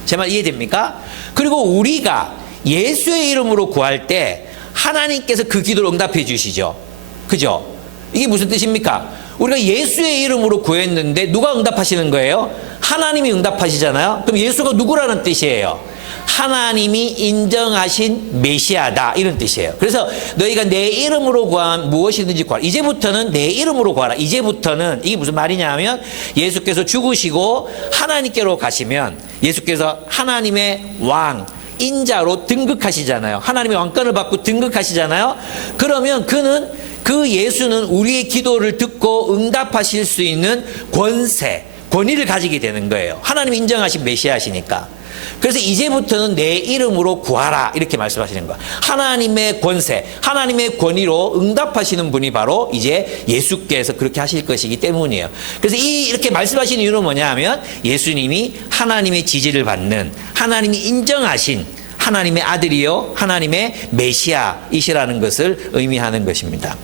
제 말 이해됩니까? 그리고 우리가 예수의 이름으로 구할 때 하나님께서 그 기도를 응답해 주시죠. 그죠? 이게 무슨 뜻입니까? 우리가 예수의 이름으로 구했는데 누가 응답하시는 거예요? 하나님이 응답하시잖아요. 그럼 예수가 누구라는 뜻이에요? 하나님이 인정하신 메시아다, 이런 뜻이에요. 그래서 너희가 내 이름으로 구하면 무엇이든지 구하라. 이제부터는 내 이름으로 구하라. 이제부터는 이게 무슨 말이냐 하면 예수께서 죽으시고 하나님께로 가시면 예수께서 하나님의 왕, 인자로 등극하시잖아요. 하나님의 왕권을 받고 등극하시잖아요. 그러면 그 예수는 우리의 기도를 듣고 응답하실 수 있는 권위를 가지게 되는 거예요. 하나님이 인정하신 메시아시니까. 그래서 이제부터는 내 이름으로 구하라, 이렇게 말씀하시는 거예요. 하나님의 권세, 하나님의 권위로 응답하시는 분이 바로 이제 예수께서 그렇게 하실 것이기 때문이에요. 그래서 이렇게 말씀하시는 이유는 뭐냐 하면 예수님이 하나님의 지지를 받는, 하나님이 인정하신 하나님의 아들이요 하나님의 메시아이시라는 것을 의미하는 것입니다.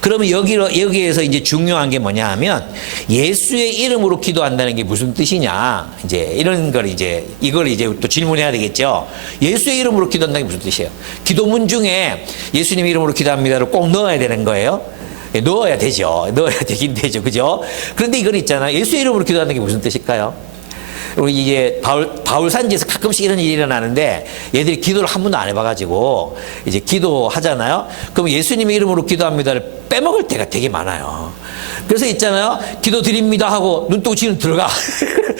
그러면 여기에서 이제 중요한 게 뭐냐 하면 예수의 이름으로 기도한다는 게 무슨 뜻이냐, 이제 이런 걸 이걸 또 질문해야 되겠죠. 예수의 이름으로 기도한다는 게 무슨 뜻이에요? 기도문 중에 예수님 이름으로 기도합니다를 꼭 넣어야 되는 거예요? 넣어야 되죠. 넣어야 되긴 되죠. 그죠? 그런데 이건 있잖아요. 예수의 이름으로 기도한다는 게 무슨 뜻일까요? 우리 이제 바울 산지에서 가끔씩 이런 일이 일어나는데 얘들이 기도를 한 번도 안 해봐가지고 이제 기도하잖아요. 그럼 예수님의 이름으로 기도합니다를 빼먹을 때가 되게 많아요. 그래서 있잖아요. 기도 드립니다 하고 눈 뜨고 지금 들어가.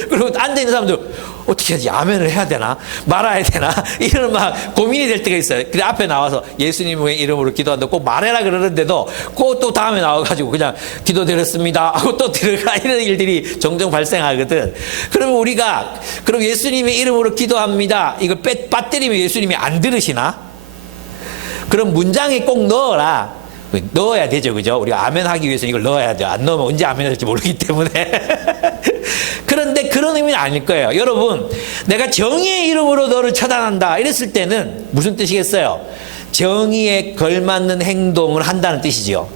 그리고 앉아있는 사람들 어떻게 하지? 아멘을 해야 되나? 말아야 되나? 이런 막 고민이 될 때가 있어요. 그래 앞에 나와서 예수님의 이름으로 기도한다 꼭 말해라 그러는데도 꼭 또 다음에 나와가지고 그냥 기도 드렸습니다 하고 또 들어가, 이런 일들이 종종 발생하거든. 그러면 우리가 그럼 예수님의 이름으로 기도합니다 이걸 빠뜨리면 예수님이 안 들으시나? 그럼 문장에 꼭 넣어라. 넣어야 되죠. 그죠? 우리가 아멘 하기 위해서는 이걸 넣어야 돼요. 안 넣으면 언제 아멘 할지 모르기 때문에. 그런데 그런 의미는 아닐 거예요. 여러분, 내가 정의의 이름으로 너를 처단한다 이랬을 때는 무슨 뜻이겠어요? 정의에 걸맞는 행동을 한다는 뜻이죠.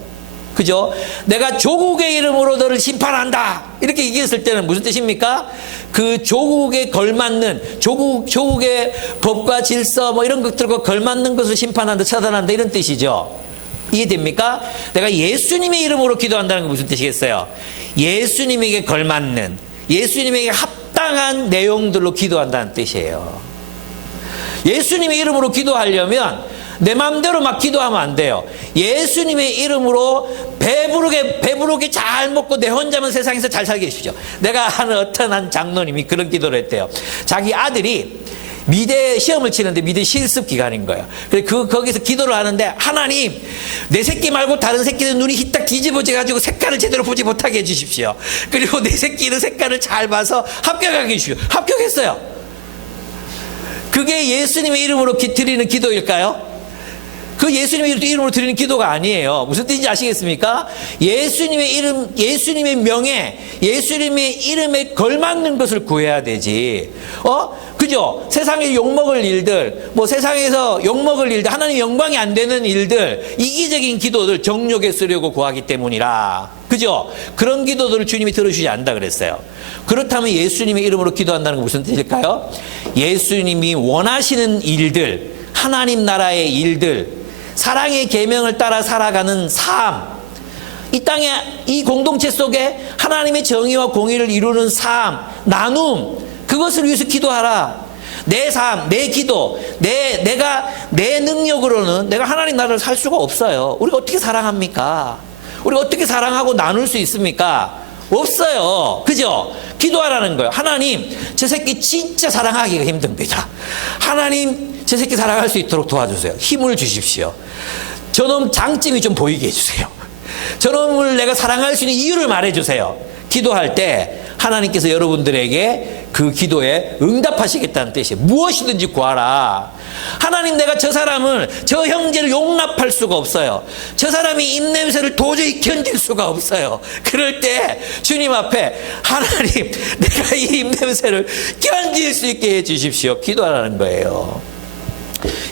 그죠? 내가 조국의 이름으로 너를 심판한다. 이렇게 얘기했을 때는 무슨 뜻입니까? 그 조국에 걸맞는, 조국의 법과 질서 뭐 이런 것들과 걸맞는 것을 심판한다, 처단한다, 이런 뜻이죠. 이해됩니까? 내가 예수님의 이름으로 기도한다는 건 무슨 뜻이겠어요? 예수님에게 걸맞는, 예수님에게 합당한 내용들로 기도한다는 뜻이에요. 예수님의 이름으로 기도하려면 내 마음대로 막 기도하면 안 돼요. 예수님의 이름으로 배부르게 잘 먹고 내 혼자만 세상에서 잘 살게 해주죠. 내가 아는 어떤 한 장로님이 그런 기도를 했대요. 자기 아들이 미대 시험을 치는데 미대 실습 기간인 거예요. 그래서 거기서 기도를 하는데, 하나님, 내 새끼 말고 다른 새끼는 눈이 희딱 뒤집어져 가지고 색깔을 제대로 보지 못하게 해주십시오. 그리고 내 새끼는 색깔을 잘 봐서 합격하게 해주십시오. 합격했어요. 그게 예수님의 이름으로 드리는 기도일까요? 그 예수님의 이름으로 드리는 기도가 아니에요. 무슨 뜻인지 아시겠습니까? 예수님의 이름, 예수님의 명예, 예수님의 이름에 걸맞는 것을 구해야 되지. 그죠? 세상에 욕먹을 일들, 뭐 세상에서 욕먹을 일들, 하나님 영광이 안 되는 일들, 이기적인 기도들 정욕에 쓰려고 구하기 때문이라. 그죠? 그런 기도들을 주님이 들어주지 않는다 그랬어요. 그렇다면 예수님의 이름으로 기도한다는 건 무슨 뜻일까요? 예수님이 원하시는 일들, 하나님 나라의 일들, 사랑의 계명을 따라 살아가는 삶, 이 땅에 이 공동체 속에 하나님의 정의와 공의를 이루는 삶, 나눔, 그것을 위해서 기도하라. 내 삶, 내 기도, 내가 내 능력으로는 내가 하나님 나라를 살 수가 없어요. 우리가 어떻게 사랑합니까? 우리가 어떻게 사랑하고 나눌 수 있습니까? 없어요. 그죠? 기도하라는 거예요. 하나님, 저 새끼 진짜 사랑하기가 힘듭니다. 하나님, 저 새끼 사랑할 수 있도록 도와주세요. 힘을 주십시오. 저놈 장점이 좀 보이게 해주세요. 저놈을 내가 사랑할 수 있는 이유를 말해주세요. 기도할 때 하나님께서 여러분들에게 그 기도에 응답하시겠다는 뜻이에요. 무엇이든지 구하라. 하나님, 내가 저 사람을, 저 형제를 용납할 수가 없어요. 저 사람이 입냄새를 도저히 견딜 수가 없어요. 그럴 때 주님 앞에, 하나님, 내가 이 입냄새를 견딜 수 있게 해주십시오. 기도하라는 거예요.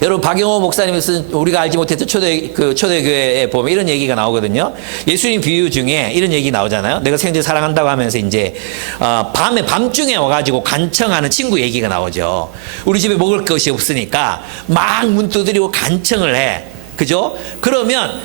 여러분, 박영호 목사님이 쓴 우리가 알지 못했던 초대교회에 보면 이런 얘기가 나오거든요. 예수님 비유 중에 이런 얘기 나오잖아요. 내가 생제 사랑한다고 하면서 이제 밤중에 와가지고 간청하는 친구 얘기가 나오죠. 우리 집에 먹을 것이 없으니까 막 문 두드리고 간청을 해. 그죠? 그러면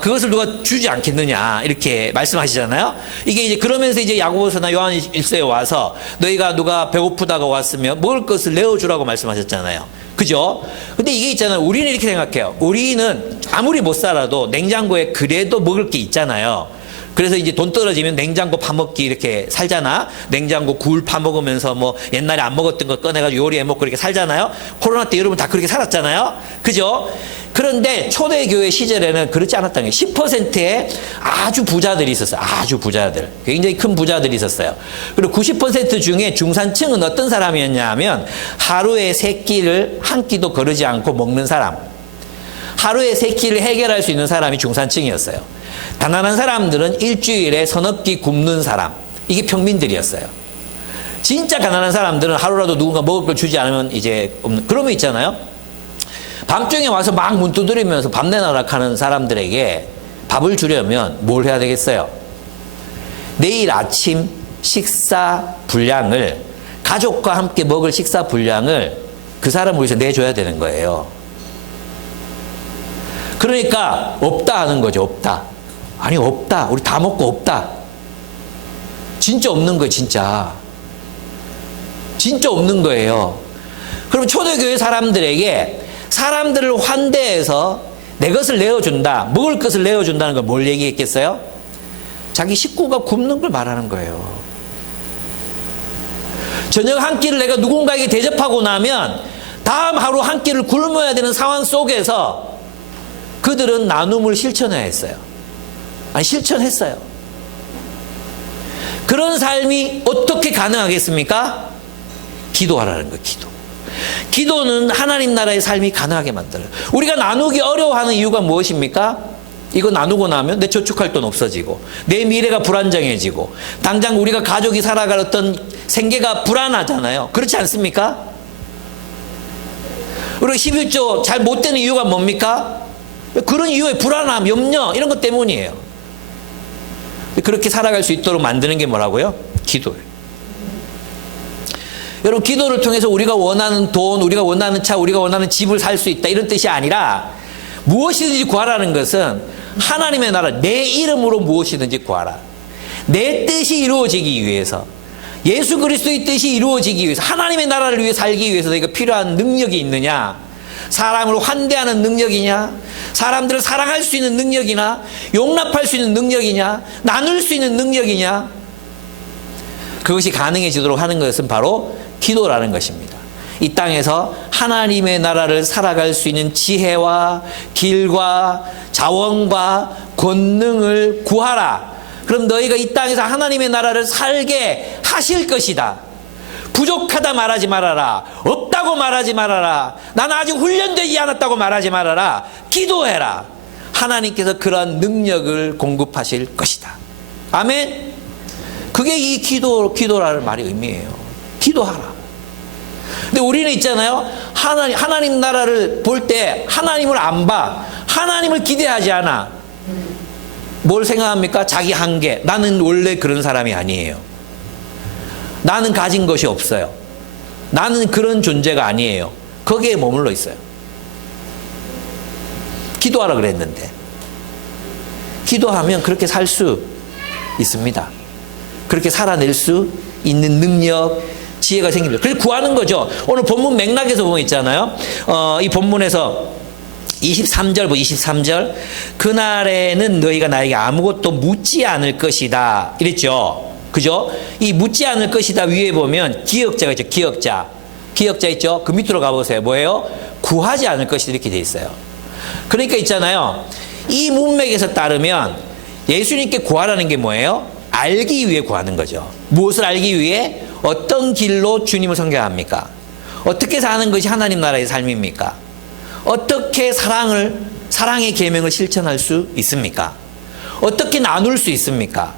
그것을 누가 주지 않겠느냐 이렇게 말씀하시잖아요. 이게 이제 그러면서 이제 야고보서나 요한 1서에 와서 너희가 누가 배고프다가 왔으면 먹을 것을 내어주라고 말씀하셨잖아요. 그죠? 근데 이게 있잖아요. 우리는 이렇게 생각해요. 우리는 아무리 못 살아도 냉장고에 그래도 먹을 게 있잖아요. 그래서 이제 돈 떨어지면 냉장고 파먹기 이렇게 살잖아. 냉장고 굴 파먹으면서 뭐 옛날에 안 먹었던 거 꺼내가지고 요리해 먹고 이렇게 살잖아요. 코로나 때 여러분 다 그렇게 살았잖아요. 그죠? 그런데 초대교회 시절에는 그렇지 않았다는 거예요. 10%의 아주 부자들이 있었어요. 아주 부자들. 굉장히 큰 부자들이 있었어요. 그리고 90% 중에 중산층은 어떤 사람이었냐 하면 하루에 세 끼를 한 끼도 거르지 않고 먹는 사람. 하루에 세 끼를 해결할 수 있는 사람이 중산층이었어요. 가난한 사람들은 일주일에 서너 끼 굶는 사람. 이게 평민들이었어요. 진짜 가난한 사람들은 하루라도 누군가 먹을 걸 주지 않으면 이제 없는. 그러면 있잖아요. 밤중에 와서 막 문 두드리면서 밥 내놔라 하는 사람들에게 밥을 주려면 뭘 해야 되겠어요? 내일 아침 식사 분량을, 가족과 함께 먹을 식사 분량을 그 사람을 위해서 내줘야 되는 거예요. 그러니까 없다 하는 거죠. 없다. 아니, 없다. 우리 다 먹고 없다. 진짜 없는 거예요. 진짜 없는 거예요. 그럼 초대교회 사람들에게 사람들을 환대해서 내 것을 내어준다, 먹을 것을 내어준다는 걸 뭘 얘기했겠어요? 자기 식구가 굶는 걸 말하는 거예요. 저녁 한 끼를 내가 누군가에게 대접하고 나면 다음 하루 한 끼를 굶어야 되는 상황 속에서 그들은 나눔을 실천해야 했어요. 아니, 실천했어요. 그런 삶이 어떻게 가능하겠습니까? 기도하라는 거예요. 기도는 하나님 나라의 삶이 가능하게 만들어요. 우리가 나누기 어려워하는 이유가 무엇입니까? 이거 나누고 나면 내 저축할 돈 없어지고 내 미래가 불안정해지고 당장 우리가 가족이 살아갈 어떤 생계가 불안하잖아요. 그렇지 않습니까? 우리가 11조 잘 못 되는 이유가 뭡니까? 그런 이유의 불안함, 염려 이런 것 때문이에요. 그렇게 살아갈 수 있도록 만드는 게 뭐라고요? 기도예요. 여러분, 기도를 통해서 우리가 원하는 돈, 우리가 원하는 차, 우리가 원하는 집을 살 수 있다, 이런 뜻이 아니라 무엇이든지 구하라는 것은 하나님의 나라, 내 이름으로 무엇이든지 구하라. 내 뜻이 이루어지기 위해서, 예수 그리스도의 뜻이 이루어지기 위해서, 하나님의 나라를 위해 살기 위해서 너희가 필요한 능력이 있느냐? 사람을 환대하는 능력이냐? 사람들을 사랑할 수 있는 능력이나 용납할 수 있는 능력이냐? 나눌 수 있는 능력이냐? 그것이 가능해지도록 하는 것은 바로 기도라는 것입니다. 이 땅에서 하나님의 나라를 살아갈 수 있는 지혜와 길과 자원과 권능을 구하라. 그럼 너희가 이 땅에서 하나님의 나라를 살게 하실 것이다. 부족하다 말하지 말아라. 없다고 말하지 말아라. 나는 아직 훈련되지 않았다고 말하지 말아라. 기도해라. 하나님께서 그러한 능력을 공급하실 것이다. 아멘. 그게 이 기도라는 말의 의미예요. 기도하라. 근데 우리는 있잖아요. 하나님 나라를 볼 때 하나님을 안 봐. 하나님을 기대하지 않아. 뭘 생각합니까? 자기 한계. 나는 원래 그런 사람이 아니에요. 나는 가진 것이 없어요. 나는 그런 존재가 아니에요. 거기에 머물러 있어요. 기도하라 그랬는데. 기도하면 그렇게 살 수 있습니다. 그렇게 살아낼 수 있는 능력, 지혜가 생깁니다. 그래서 구하는 거죠. 오늘 본문 맥락에서 보면 있잖아요. 이 본문에서 23절 그날에는 너희가 나에게 아무것도 묻지 않을 것이다 이랬죠. 그죠? 이 묻지 않을 것이다 위에 보면 기역자가 있죠. 기역자 있죠. 그 밑으로 가보세요. 뭐예요? 구하지 않을 것이다 이렇게 돼 있어요. 그러니까 있잖아요. 이 문맥에서 따르면 예수님께 구하라는 게 뭐예요? 알기 위해 구하는 거죠. 무엇을 알기 위해? 어떤 길로 주님을 섬겨합니까? 어떻게 사는 것이 하나님 나라의 삶입니까? 어떻게 사랑의 계명을 실천할 수 있습니까? 어떻게 나눌 수 있습니까?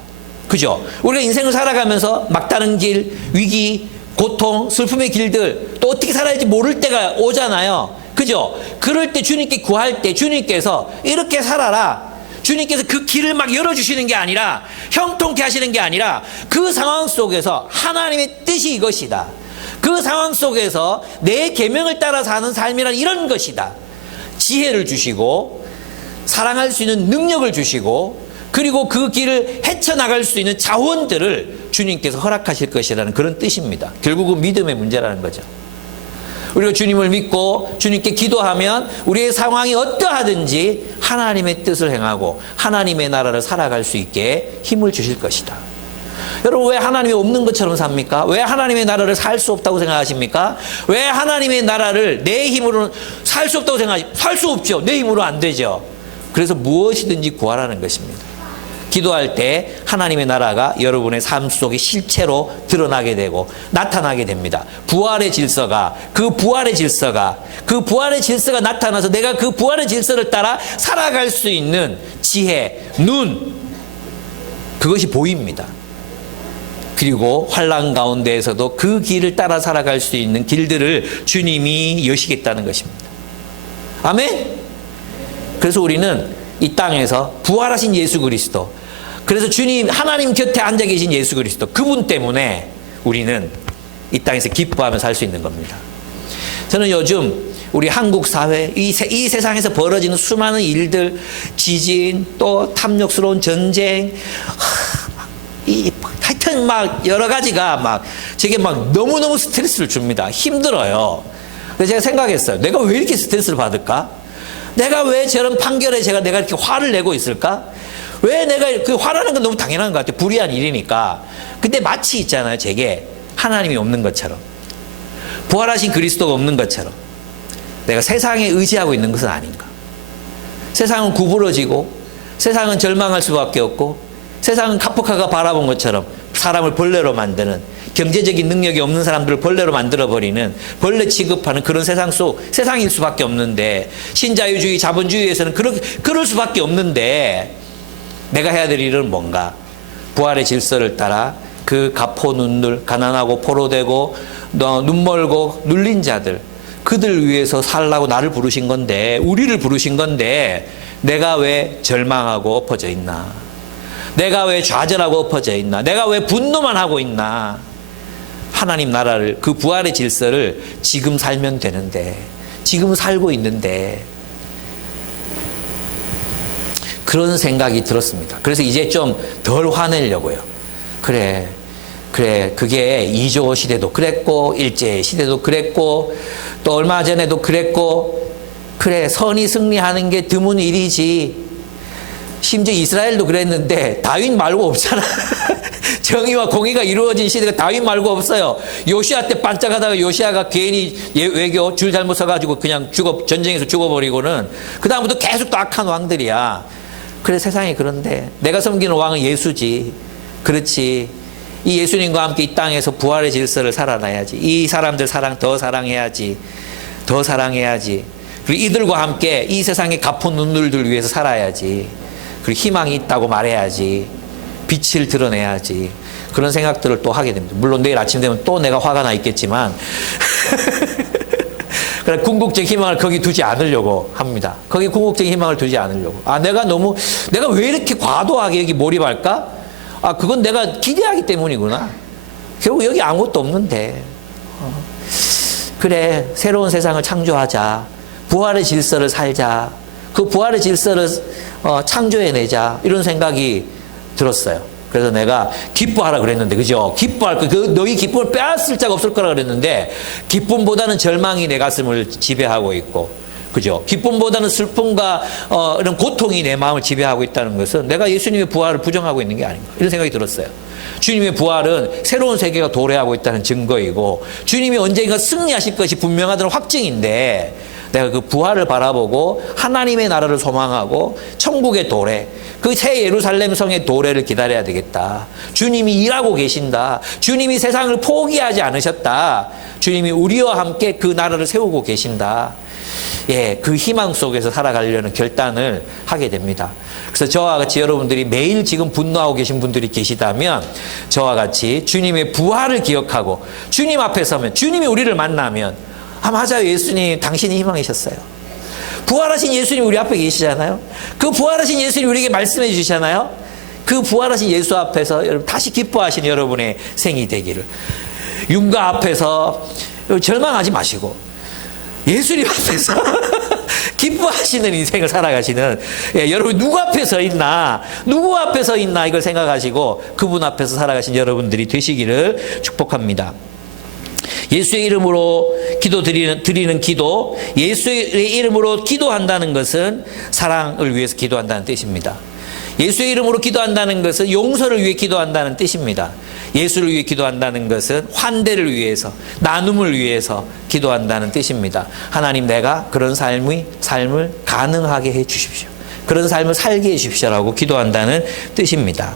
그죠? 우리가 인생을 살아가면서 막다른 길, 위기, 고통, 슬픔의 길들 또 어떻게 살아야 할지 모를 때가 오잖아요. 그죠? 그럴 때 주님께 구할 때 주님께서 이렇게 살아라. 주님께서 그 길을 막 열어주시는 게 아니라 형통케 하시는 게 아니라 그 상황 속에서 하나님의 뜻이 이것이다. 그 상황 속에서 내 계명을 따라 사는 삶이란 이런 것이다. 지혜를 주시고 사랑할 수 있는 능력을 주시고 그리고 그 길을 헤쳐나갈 수 있는 자원들을 주님께서 허락하실 것이라는 그런 뜻입니다. 결국은 믿음의 문제라는 거죠. 우리가 주님을 믿고 주님께 기도하면 우리의 상황이 어떠하든지 하나님의 뜻을 행하고 하나님의 나라를 살아갈 수 있게 힘을 주실 것이다. 여러분, 왜 하나님이 없는 것처럼 삽니까? 왜 하나님의 나라를 살 수 없다고 생각하십니까? 왜 하나님의 나라를 내 힘으로는 살 수 없다고 생각하십니까? 살 수 없죠. 내 힘으로 안 되죠. 그래서 무엇이든지 구하라는 것입니다. 기도할 때 하나님의 나라가 여러분의 삶 속에 실체로 드러나게 되고 나타나게 됩니다. 부활의 질서가 나타나서 내가 그 부활의 질서를 따라 살아갈 수 있는 지혜, 그것이 보입니다. 그리고 환난 가운데에서도 그 길을 따라 살아갈 수 있는 길들을 주님이 여시겠다는 것입니다. 아멘? 그래서 우리는 이 땅에서 부활하신 예수 그리스도, 그래서 주님 하나님 곁에 앉아 계신 예수 그리스도, 그분 때문에 우리는 이 땅에서 기뻐하며 살 수 있는 겁니다. 저는 요즘 우리 한국 사회, 이 세상에서 벌어지는 수많은 일들, 지진, 또 탐욕스러운 전쟁, 하여튼 막 여러 가지가 제게 너무너무 스트레스를 줍니다. 힘들어요. 그래서 제가 생각했어요. 내가 왜 이렇게 스트레스를 받을까? 내가 왜 저런 판결에 내가 이렇게 화를 내고 있을까? 왜 내가 그 화나는 건 너무 당연한 것 같아요. 불의한 일이니까. 근데 마치 있잖아요. 제게 하나님이 없는 것처럼, 부활하신 그리스도가 없는 것처럼 내가 세상에 의지하고 있는 것은 아닌가. 세상은 구부러지고 세상은 절망할 수밖에 없고 세상은 카프카가 바라본 것처럼 사람을 벌레로 만드는, 경제적인 능력이 없는 사람들을 벌레로 만들어버리는, 벌레 취급하는 그런 세상일 수밖에 없는데, 신자유주의, 자본주의에서는 그럴 수밖에 없는데, 내가 해야 될 일은 뭔가? 부활의 질서를 따라 그 가포눈들, 가난하고 포로되고 눈멀고 눌린 자들, 그들 위해서 살라고 나를 부르신 건데, 우리를 부르신 건데, 내가 왜 절망하고 엎어져 있나? 내가 왜 좌절하고 엎어져 있나? 내가 왜 분노만 하고 있나? 하나님 나라를, 그 부활의 질서를 지금 살면 되는데, 지금 살고 있는데, 그런 생각이 들었습니다. 그래서 이제 좀 덜 화내려고요. 그래, 그게 2조 시대도 그랬고, 일제 시대도 그랬고, 또 얼마 전에도 그랬고, 그래, 선이 승리하는 게 드문 일이지. 심지어 이스라엘도 그랬는데 다윗 말고 없잖아. 정의와 공의가 이루어진 시대가 다윗 말고 없어요. 요시아 때 반짝하다가 요시아가 괜히 외교 줄 잘못 서가지고 그냥 전쟁에서 죽어버리고는 그 다음부터 계속 또 악한 왕들이야. 그래, 세상이 그런데 내가 섬기는 왕은 예수지. 그렇지. 이 예수님과 함께 이 땅에서 부활의 질서를 살아나야지. 이 사람들 더 사랑해야지. 더 사랑해야지. 그리고 이들과 함께 이 세상의 가쁜 눈물들 위해서 살아야지. 그리고 희망이 있다고 말해야지. 빛을 드러내야지. 그런 생각들을 또 하게 됩니다. 물론 내일 아침 되면 또 내가 화가 나 있겠지만 그래, 궁극적 희망을 거기 두지 않으려고 합니다. 거기 궁극적 희망을 두지 않으려고. 내가 왜 이렇게 과도하게 여기 몰입할까? 그건 내가 기대하기 때문이구나. 결국 여기 아무것도 없는데. 그래, 새로운 세상을 창조하자. 부활의 질서를 살자. 그 부활의 질서를 창조해내자. 이런 생각이 들었어요. 그래서 내가 기뻐하라 그랬는데, 그죠? 기뻐할 거, 너희 기쁨을 빼앗을 자가 없을 거라 그랬는데, 기쁨보다는 절망이 내 가슴을 지배하고 있고, 그죠? 기쁨보다는 슬픔과 이런 고통이 내 마음을 지배하고 있다는 것은 내가 예수님의 부활을 부정하고 있는 게 아닌가. 이런 생각이 들었어요. 주님의 부활은 새로운 세계가 도래하고 있다는 증거이고, 주님이 언젠가 승리하실 것이 분명하다는 확증인데, 내가 그 부활을 바라보고 하나님의 나라를 소망하고 천국의 도래, 그 새 예루살렘 성의 도래를 기다려야 되겠다. 주님이 일하고 계신다. 주님이 세상을 포기하지 않으셨다. 주님이 우리와 함께 그 나라를 세우고 계신다. 예, 그 희망 속에서 살아가려는 결단을 하게 됩니다. 그래서 저와 같이 여러분들이 매일 지금 분노하고 계신 분들이 계시다면 저와 같이 주님의 부활을 기억하고 주님 앞에 서면, 주님이 우리를 만나면, 맞아요, 예수님 당신이 희망이셨어요. 부활하신 예수님 우리 앞에 계시잖아요. 그 부활하신 예수님 우리에게 말씀해 주시잖아요. 그 부활하신 예수 앞에서 여러분 다시 기뻐하시는 여러분의 생이 되기를. 윤가 앞에서 절망하지 마시고 예수님 앞에서 기뻐하시는 인생을 살아가시는, 여러분 누구 앞에 서 있나, 누구 앞에 서 있나 이걸 생각하시고 그분 앞에서 살아가신 여러분들이 되시기를 축복합니다. 예수의 이름으로 드리는 기도, 예수의 이름으로 기도한다는 것은 사랑을 위해서 기도한다는 뜻입니다. 예수의 이름으로 기도한다는 것은 용서를 위해 기도한다는 뜻입니다. 예수를 위해 기도한다는 것은 환대를 위해서, 나눔을 위해서 기도한다는 뜻입니다. 하나님, 내가 그런 삶을 가능하게 해 주십시오. 그런 삶을 살게 해 주십시오라고 기도한다는 뜻입니다.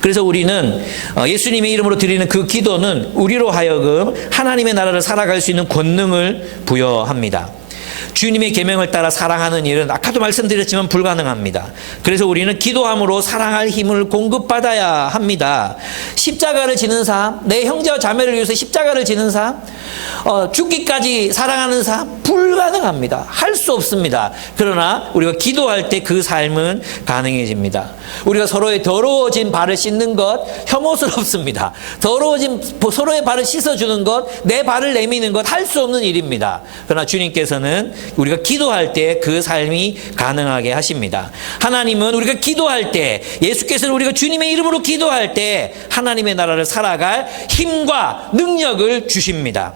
그래서 우리는 예수님의 이름으로 드리는 그 기도는 우리로 하여금 하나님의 나라를 살아갈 수 있는 권능을 부여합니다. 주님의 계명을 따라 사랑하는 일은 아까도 말씀드렸지만 불가능합니다. 그래서 우리는 기도함으로 사랑할 힘을 공급받아야 합니다. 십자가를 지는 삶, 내 형제와 자매를 위해서 십자가를 지는 삶, 죽기까지 사랑하는 삶 불가능합니다. 할 수 없습니다. 그러나 우리가 기도할 때 그 삶은 가능해집니다. 우리가 서로의 더러워진 발을 씻는 것 혐오스럽습니다. 더러워진 서로의 발을 씻어주는 것, 내 발을 내미는 것 할 수 없는 일입니다. 그러나 주님께서는 우리가 기도할 때 그 삶이 가능하게 하십니다. 하나님은 우리가 기도할 때, 예수께서는 우리가 주님의 이름으로 기도할 때 하나님의 나라를 살아갈 힘과 능력을 주십니다.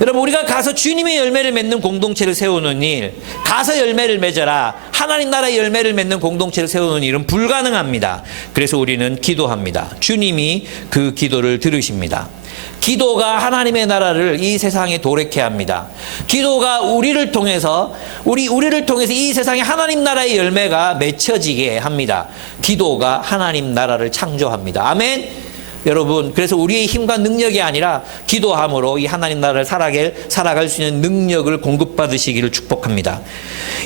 여러분, 우리가 가서 주님의 열매를 맺는 공동체를 세우는 일, 가서 열매를 맺어라, 하나님 나라의 열매를 맺는 공동체를 세우는 일은 불가능합니다. 그래서 우리는 기도합니다. 주님이 그 기도를 들으십니다. 기도가 하나님의 나라를 이 세상에 도래케 합니다. 기도가 우리를 통해서 이 세상에 하나님 나라의 열매가 맺혀지게 합니다. 기도가 하나님 나라를 창조합니다. 아멘. 여러분, 그래서 우리의 힘과 능력이 아니라 기도함으로 이 하나님 나라를 살아갈 수 있는 능력을 공급받으시기를 축복합니다.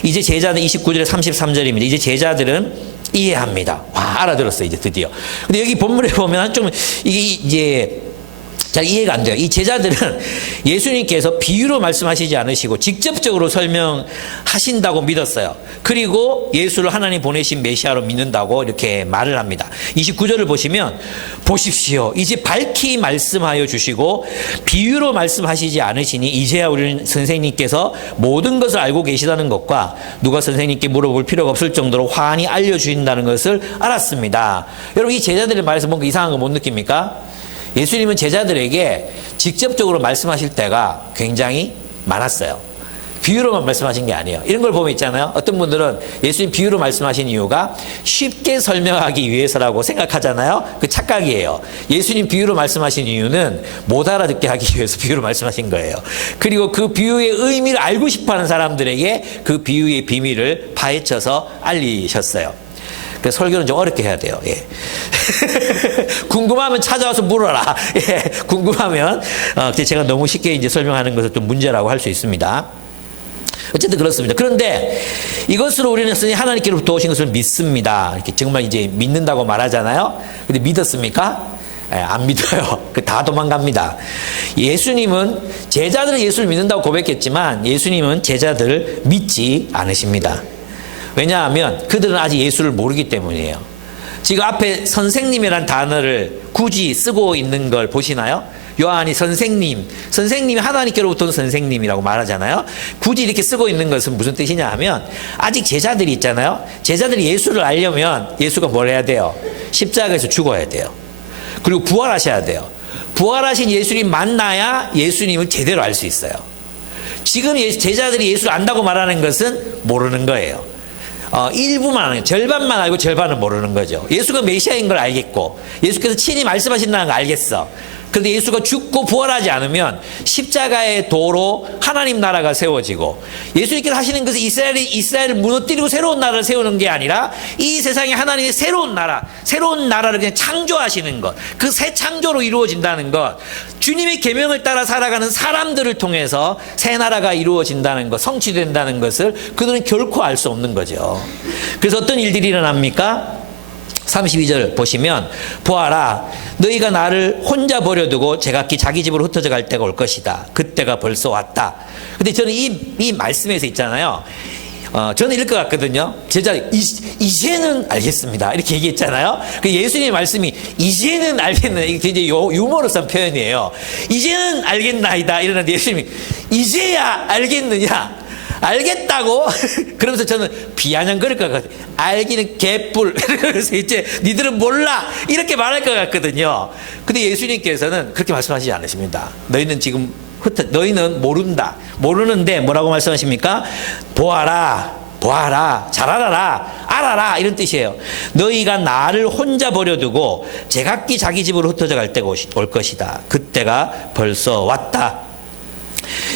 이제 제자들 29절에 33절입니다. 이제 제자들은 이해합니다. 와, 알아들었어요, 이제 드디어. 근데 여기 본문에 보면 좀 이게 이제 잘 이해가 안 돼요. 이 제자들은 예수님께서 비유로 말씀하시지 않으시고 직접적으로 설명하신다고 믿었어요. 그리고 예수를 하나님 보내신 메시아로 믿는다고 이렇게 말을 합니다. 29절을 보시면 보십시오. 이제 밝히 말씀하여 주시고 비유로 말씀하시지 않으시니 이제야 우리는 선생님께서 모든 것을 알고 계시다는 것과 누가 선생님께 물어볼 필요가 없을 정도로 환히 알려주신다는 것을 알았습니다. 여러분 이 제자들의 말에서 뭔가 이상한 거 못 느낍니까? 예수님은 제자들에게 직접적으로 말씀하실 때가 굉장히 많았어요. 비유로만 말씀하신 게 아니에요. 이런 걸 보면 있잖아요. 어떤 분들은 예수님 비유로 말씀하신 이유가 쉽게 설명하기 위해서라고 생각하잖아요. 그 착각이에요. 예수님 비유로 말씀하신 이유는 못 알아듣게 하기 위해서 비유로 말씀하신 거예요. 그리고 그 비유의 의미를 알고 싶어하는 사람들에게 그 비유의 비밀을 파헤쳐서 알리셨어요. 그래서 설교는 좀 어렵게 해야 돼요. 예. 궁금하면 찾아와서 물어라. 예. 궁금하면 제가 너무 쉽게 이제 설명하는 것은 좀 문제라고 할 수 있습니다. 어쨌든 그렇습니다. 그런데 이것으로 우리는 하나님께로부터 오신 것을 믿습니다. 이렇게 정말 이제 믿는다고 말하잖아요. 근데 믿었습니까? 예, 안 믿어요. 다 도망갑니다. 예수님은 제자들은 예수를 믿는다고 고백했지만 예수님은 제자들을 믿지 않으십니다. 왜냐하면 그들은 아직 예수를 모르기 때문이에요. 지금 앞에 선생님이란 단어를 굳이 쓰고 있는 걸 보시나요? 요한이 선생님이 하나님께로부터 선생님이라고 말하잖아요. 굳이 이렇게 쓰고 있는 것은 무슨 뜻이냐 하면 아직 제자들이 있잖아요. 제자들이 예수를 알려면 예수가 뭘 해야 돼요? 십자가에서 죽어야 돼요. 그리고 부활하셔야 돼요. 부활하신 예수님 만나야 예수님을 제대로 알 수 있어요. 지금 제자들이 예수를 안다고 말하는 것은 모르는 거예요. 일부만 아는, 절반만 알고 절반은 모르는 거죠. 예수가 메시아인 걸 알겠고 예수께서 친히 말씀하신다는 걸 알겠어. 그런데 예수가 죽고 부활하지 않으면 십자가의 도로 하나님 나라가 세워지고 예수님께서 하시는 것은 이스라엘을 무너뜨리고 새로운 나라를 세우는 게 아니라 이 세상에 하나님의 새로운 나라를 그냥 창조하시는 것, 그 새 창조로 이루어진다는 것, 주님의 계명을 따라 살아가는 사람들을 통해서 새 나라가 이루어진다는 것, 성취된다는 것을 그들은 결코 알 수 없는 거죠. 그래서 어떤 일들이 일어납니까? 32절 보시면 보아라 너희가 나를 혼자 버려두고 제각기 자기 집으로 흩어져 갈 때가 올 것이다. 그때가 벌써 왔다. 근데 저는 이 말씀에서 있잖아요. 저는 이럴 것 같거든요. 제자 이제는 알겠습니다. 이렇게 얘기했잖아요. 그 예수님의 말씀이 이제는 알겠나 이게 굉장히 유머러스한 표현이에요. 이제는 알겠나이다 이러는데 예수님이 이제야 알겠느냐? 알겠다고? 그러면서 저는 비아냥거릴 것 같아요. 알기는 개뿔. 그래서 이제 니들은 몰라. 이렇게 말할 것 같거든요. 근데 예수님께서는 그렇게 말씀하시지 않으십니다. 너희는 지금 너희는 모른다. 모르는데 뭐라고 말씀하십니까? 보아라. 잘 알아라. 이런 뜻이에요. 너희가 나를 혼자 버려두고 제각기 자기 집으로 흩어져 갈 때가 올 것이다. 그때가 벌써 왔다.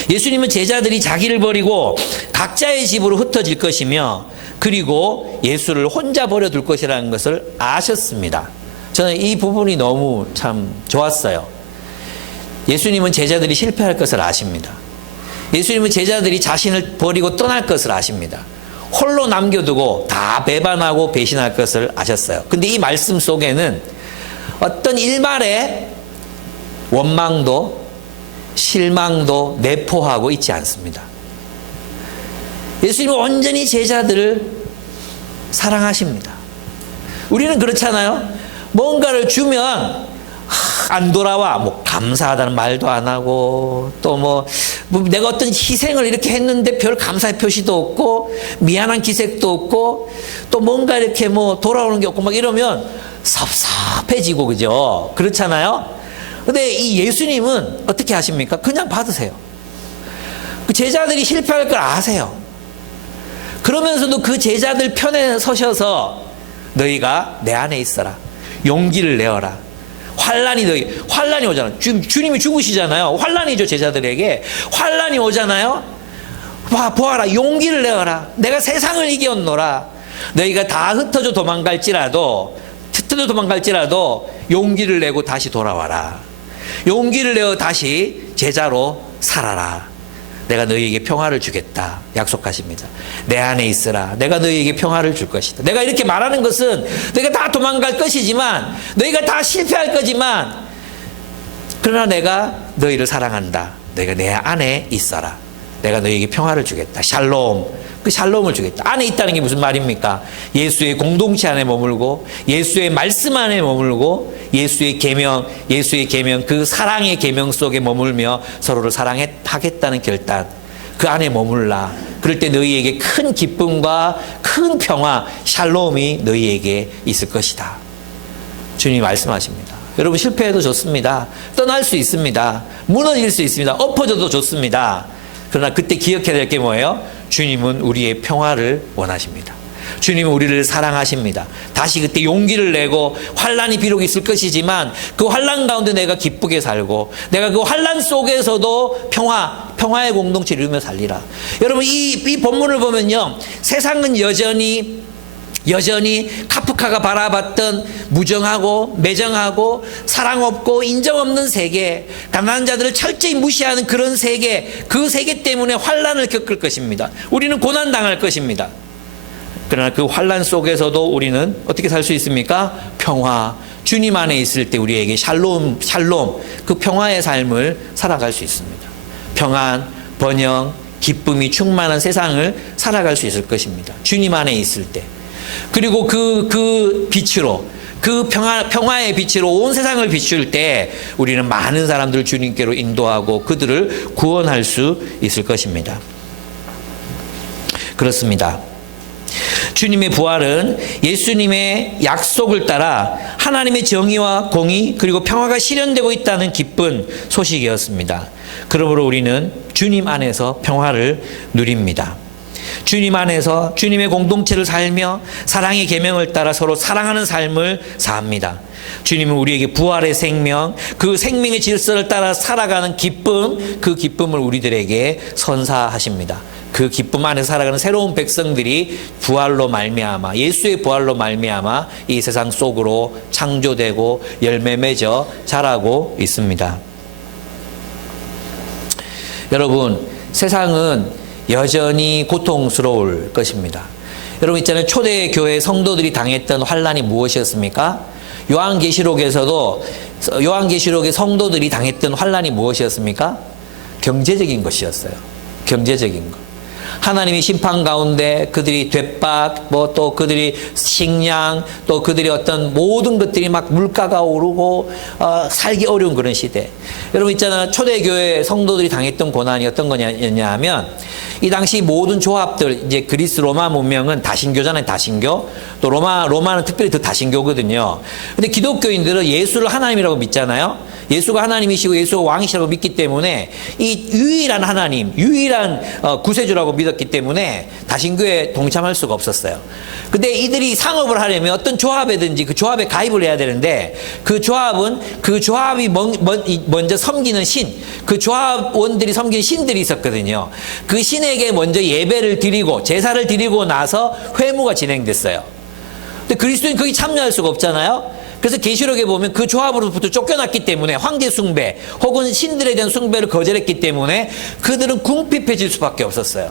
예수님은 제자들이 자기를 버리고 각자의 집으로 흩어질 것이며 그리고 예수를 혼자 버려둘 것이라는 것을 아셨습니다. 저는 이 부분이 너무 참 좋았어요. 예수님은 제자들이 실패할 것을 아십니다. 예수님은 제자들이 자신을 버리고 떠날 것을 아십니다. 홀로 남겨두고 다 배반하고 배신할 것을 아셨어요. 근데 이 말씀 속에는 어떤 일말의 원망도 실망도 내포하고 있지 않습니다. 예수님은 온전히 제자들을 사랑하십니다. 우리는 그렇잖아요. 뭔가를 주면 안 돌아와. 뭐 감사하다는 말도 안 하고 또 뭐 내가 어떤 희생을 이렇게 했는데 별 감사의 표시도 없고 미안한 기색도 없고 또 뭔가 이렇게 뭐 돌아오는 게 없고 막 이러면 섭섭해지고 그죠? 그렇잖아요. 근데 이 예수님은 어떻게 하십니까? 그냥 받으세요. 그 제자들이 실패할 걸 아세요. 그러면서도 그 제자들 편에 서셔서 너희가 내 안에 있어라. 용기를 내어라. 환란이 오잖아요. 주님이 죽으시잖아요. 환란이죠. 제자들에게 환란이 오잖아요. 보아라. 용기를 내어라. 내가 세상을 이겼노라. 너희가 다 흩어져 도망갈지라도 용기를 내고 다시 돌아와라. 용기를 내어 다시 제자로 살아라. 내가 너희에게 평화를 주겠다 약속하십니다. 내 안에 있으라. 내가 너희에게 평화를 줄 것이다. 내가 이렇게 말하는 것은 너희가 다 도망갈 것이지만 너희가 다 실패할 거지만 그러나 내가 너희를 사랑한다. 너희가 내 안에 있어라. 내가 너희에게 평화를 주겠다. 샬롬. 그 샬롬을 주겠다. 안에 있다는 게 무슨 말입니까? 예수의 공동체 안에 머물고 예수의 말씀 안에 머물고 예수의 계명 그 사랑의 계명 속에 머물며 서로를 사랑하겠다는 결단. 그 안에 머물라. 그럴 때 너희에게 큰 기쁨과 큰 평화, 샬롬이 너희에게 있을 것이다. 주님이 말씀하십니다. 여러분 실패해도 좋습니다. 떠날 수 있습니다. 무너질 수 있습니다. 엎어져도 좋습니다. 그러나 그때 기억해야 될 게 뭐예요? 주님은 우리의 평화를 원하십니다. 주님은 우리를 사랑하십니다. 다시 그때 용기를 내고 환난이 비록 있을 것이지만 그 환난 가운데 내가 기쁘게 살고 내가 그 환난 속에서도 평화의 공동체를 이루며 살리라. 여러분 이 본문을 보면요. 세상은 여전히 카프카가 바라봤던 무정하고 매정하고 사랑 없고 인정 없는 세계, 가난한 자들을 철저히 무시하는 그런 세계, 그 세계 때문에 환난을 겪을 것입니다. 우리는 고난 당할 것입니다. 그러나 그 환난 속에서도 우리는 어떻게 살 수 있습니까? 평화, 주님 안에 있을 때 우리에게 샬롬, 그 평화의 삶을 살아갈 수 있습니다. 평안, 번영, 기쁨이 충만한 세상을 살아갈 수 있을 것입니다. 주님 안에 있을 때. 그리고 그 빛으로, 그 평화의 빛으로 온 세상을 비출 때 우리는 많은 사람들을 주님께로 인도하고 그들을 구원할 수 있을 것입니다. 그렇습니다. 주님의 부활은 예수님의 약속을 따라 하나님의 정의와 공의 그리고 평화가 실현되고 있다는 기쁜 소식이었습니다. 그러므로 우리는 주님 안에서 평화를 누립니다. 주님 안에서 주님의 공동체를 살며 사랑의 계명을 따라 서로 사랑하는 삶을 삽니다. 주님은 우리에게 부활의 생명, 그 생명의 질서를 따라 살아가는 기쁨, 그 기쁨을 우리들에게 선사하십니다. 그 기쁨 안에 살아가는 새로운 백성들이 부활로 말미암아, 예수의 부활로 말미암아 이 세상 속으로 창조되고 열매 맺어 자라고 있습니다. 여러분, 세상은 여전히 고통스러울 것입니다. 여러분 있잖아요. 초대교회 성도들이 당했던 환난이 무엇이었습니까? 요한계시록의 성도들이 당했던 환난이 무엇이었습니까? 경제적인 것이었어요. 경제적인 것. 하나님의 심판 가운데 그들이 되박, 또 그들이 식량, 또 그들이 어떤 모든 것들이 막 물가가 오르고 살기 어려운 그런 시대. 여러분 있잖아요. 초대교회 성도들이 당했던 고난이 어떤 거냐 하면 이 당시 모든 조합들, 이제 그리스 로마 문명은 다신교잖아요. 다신교. 또 로마는 특별히 더 다신교거든요. 근데 기독교인들은 예수를 하나님이라고 믿잖아요. 예수가 하나님이시고 예수가 왕이시라고 믿기 때문에 이 유일한 하나님, 유일한 구세주라고 믿었기 때문에 다신교에 동참할 수가 없었어요. 근데 이들이 상업을 하려면 어떤 조합에든지 그 조합에 가입을 해야 되는데 그 조합이 먼저 섬기는 신, 그 조합원들이 섬기는 신들이 있었거든요. 그 신에게 먼저 예배를 드리고 제사를 드리고 나서 회무가 진행됐어요. 근데 그리스도인 거기 참여할 수가 없잖아요. 그래서 계시록에 보면 그 조합으로부터 쫓겨났기 때문에 황제 숭배 혹은 신들에 대한 숭배를 거절했기 때문에 그들은 궁핍해질 수밖에 없었어요.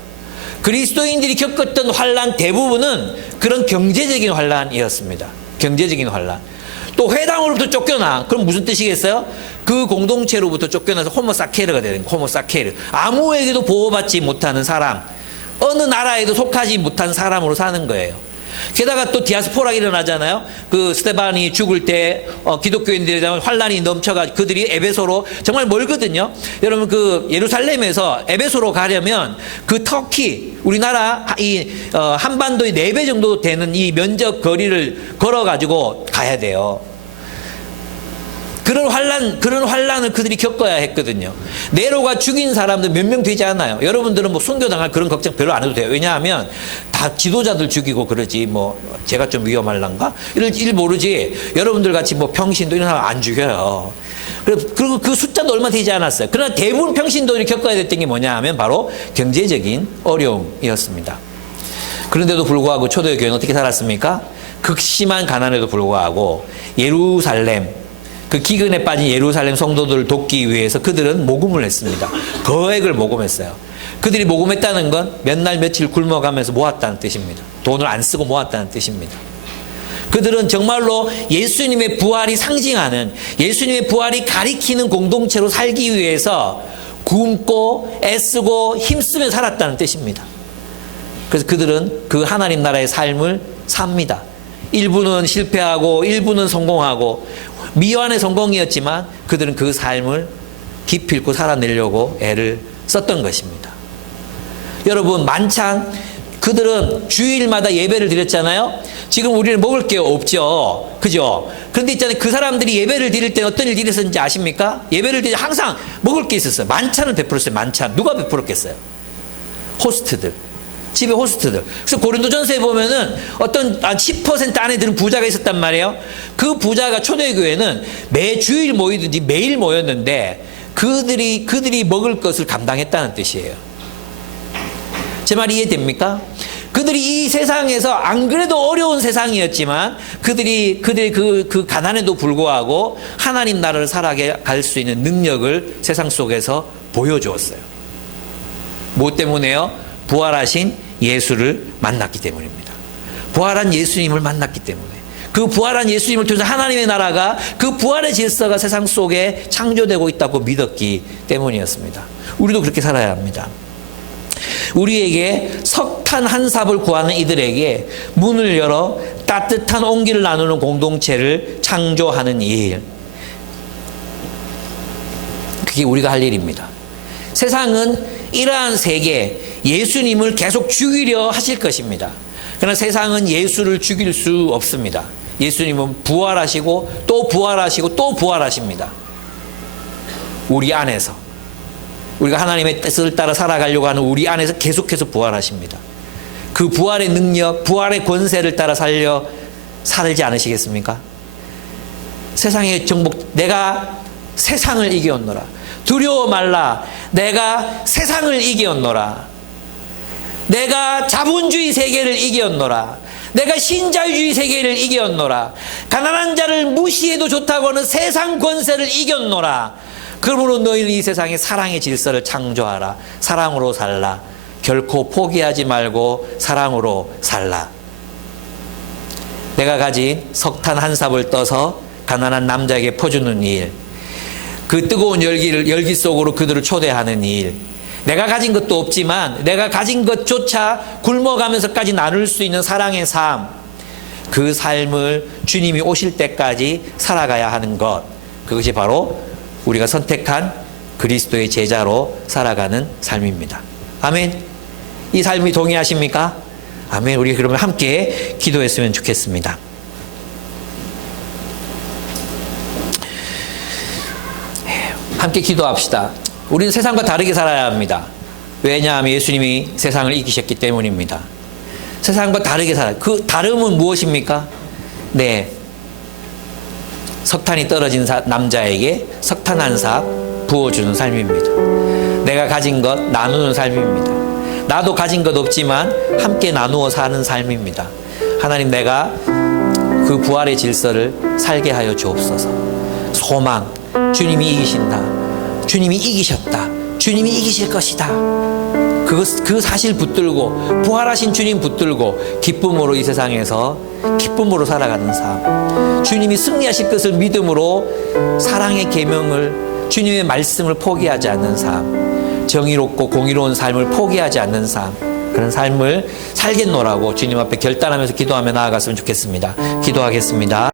그리스도인들이 겪었던 환난 대부분은 그런 경제적인 환난이었습니다. 경제적인 환난. 또 회당으로부터 쫓겨나. 그럼 무슨 뜻이겠어요? 그 공동체로부터 쫓겨나서 호모사케르가 되는 거예요. 호모사케르. 아무에게도 보호받지 못하는 사람, 어느 나라에도 속하지 못한 사람으로 사는 거예요. 게다가 또 디아스포라가 일어나잖아요. 그 스테반이 죽을 때 기독교인들에 대한 환란이 넘쳐가 그들이 에베소로 정말 멀거든요. 여러분 그 예루살렘에서 에베소로 가려면 그 터키 우리나라 이 한반도의 4배 정도 되는 이 면적 거리를 걸어가지고 가야 돼요. 그런 환란을 그들이 겪어야 했거든요. 네로가 죽인 사람들 몇 명 되지 않아요. 여러분들은 뭐 순교당할 그런 걱정 별로 안 해도 돼요. 왜냐하면 다 지도자들 죽이고 그러지. 뭐 제가 좀 위험할란가? 일 모르지. 여러분들 같이 뭐 평신도 이런 사람 안 죽여요. 그리고 그 숫자도 얼마 되지 않았어요. 그러나 대부분 평신도들이 겪어야 됐던 게 뭐냐 하면 바로 경제적인 어려움이었습니다. 그런데도 불구하고 초대교회는 어떻게 살았습니까? 극심한 가난에도 불구하고 예루살렘, 그 기근에 빠진 예루살렘 성도들을 돕기 위해서 그들은 모금을 했습니다. 거액을 모금했어요. 그들이 모금했다는 건 몇 날 며칠 굶어가면서 모았다는 뜻입니다. 돈을 안 쓰고 모았다는 뜻입니다. 그들은 정말로 예수님의 부활이 상징하는, 예수님의 부활이 가리키는 공동체로 살기 위해서 굶고 애쓰고 힘쓰며 살았다는 뜻입니다. 그래서 그들은 그 하나님 나라의 삶을 삽니다. 일부는 실패하고 일부는 성공하고 미완의 성공이었지만 그들은 그 삶을 기필코 살아내려고 애를 썼던 것입니다. 여러분, 만찬, 그들은 주일마다 예배를 드렸잖아요. 지금 우리는 먹을 게 없죠. 그죠? 그런데 있잖아요, 그 사람들이 예배를 드릴 때 어떤 일들이 있었는지 아십니까? 예배를 드릴 때 항상 먹을 게 있었어요. 만찬을 베풀었어요. 만찬. 누가 베풀었겠어요? 호스트들. 집에 호스트들. 그래서 고린도전서에 보면은 어떤 10% 안에 드는 부자가 있었단 말이에요. 그 부자가 초대교회는 매 주일 모이든지 매일 모였는데 그들이 먹을 것을 감당했다는 뜻이에요. 제 말 이해됩니까? 그들이 이 세상에서 안 그래도 어려운 세상이었지만 그들이 그 가난에도 불구하고 하나님 나라를 살아갈 수 있는 능력을 세상 속에서 보여주었어요. 뭐 때문에요? 부활하신 예수를 만났기 때문입니다. 부활한 예수님을 만났기 때문에, 그 부활한 예수님을 통해서 하나님의 나라가, 그 부활의 질서가 세상 속에 창조되고 있다고 믿었기 때문이었습니다. 우리도 그렇게 살아야 합니다. 우리에게 석탄 한 삽을 구하는 이들에게 문을 열어 따뜻한 온기를 나누는 공동체를 창조하는 일, 그게 우리가 할 일입니다. 세상은 이러한 세계, 예수님을 계속 죽이려 하실 것입니다. 그러나 세상은 예수를 죽일 수 없습니다. 예수님은 부활하시고 또 부활하시고 또 부활하십니다. 우리 안에서, 우리가 하나님의 뜻을 따라 살아가려고 하는 우리 안에서 계속해서 부활하십니다. 그 부활의 능력, 부활의 권세를 따라 살지 않으시겠습니까? 세상의 정복, 내가 세상을 이겨온노라. 두려워 말라. 내가 세상을 이겨온노라. 내가 자본주의 세계를 이겨온노라. 내가 신자유주의 세계를 이겨온노라. 가난한 자를 무시해도 좋다고 하는 세상 권세를 이겨온노라. 그러므로 너희는 이 세상에 사랑의 질서를 창조하라. 사랑으로 살라. 결코 포기하지 말고 사랑으로 살라. 내가 가진 석탄 한 삽을 떠서 가난한 남자에게 퍼주는 일, 그 뜨거운 열기 속으로 그들을 초대하는 일, 내가 가진 것도 없지만 내가 가진 것조차 굶어가면서까지 나눌 수 있는 사랑의 삶, 그 삶을 주님이 오실 때까지 살아가야 하는 것, 그것이 바로 우리가 선택한 그리스도의 제자로 살아가는 삶입니다. 아멘. 이 삶이 동의하십니까? 아멘. 우리 그러면 함께 기도했으면 좋겠습니다. 함께 기도합시다. 우리는 세상과 다르게 살아야 합니다. 왜냐하면 예수님이 세상을 이기셨기 때문입니다. 세상과 다르게 살아요. 그 다름은 무엇입니까? 네, 석탄이 떨어진 남자에게 석탄 한 삽 부어주는 삶입니다. 내가 가진 것 나누는 삶입니다. 나도 가진 것 없지만 함께 나누어 사는 삶입니다. 하나님, 내가 그 부활의 질서를 살게 하여 주옵소서. 소망, 주님이 이기신다. 주님이 이기셨다. 주님이 이기실 것이다. 그 사실 붙들고, 부활하신 주님 붙들고 기쁨으로 이 세상에서 기쁨으로 살아가는 삶, 주님이 승리하실 것을 믿음으로 사랑의 계명을, 주님의 말씀을 포기하지 않는 삶, 정의롭고 공의로운 삶을 포기하지 않는 삶, 그런 삶을 살겠노라고 주님 앞에 결단하면서 기도하며 나아갔으면 좋겠습니다. 기도하겠습니다.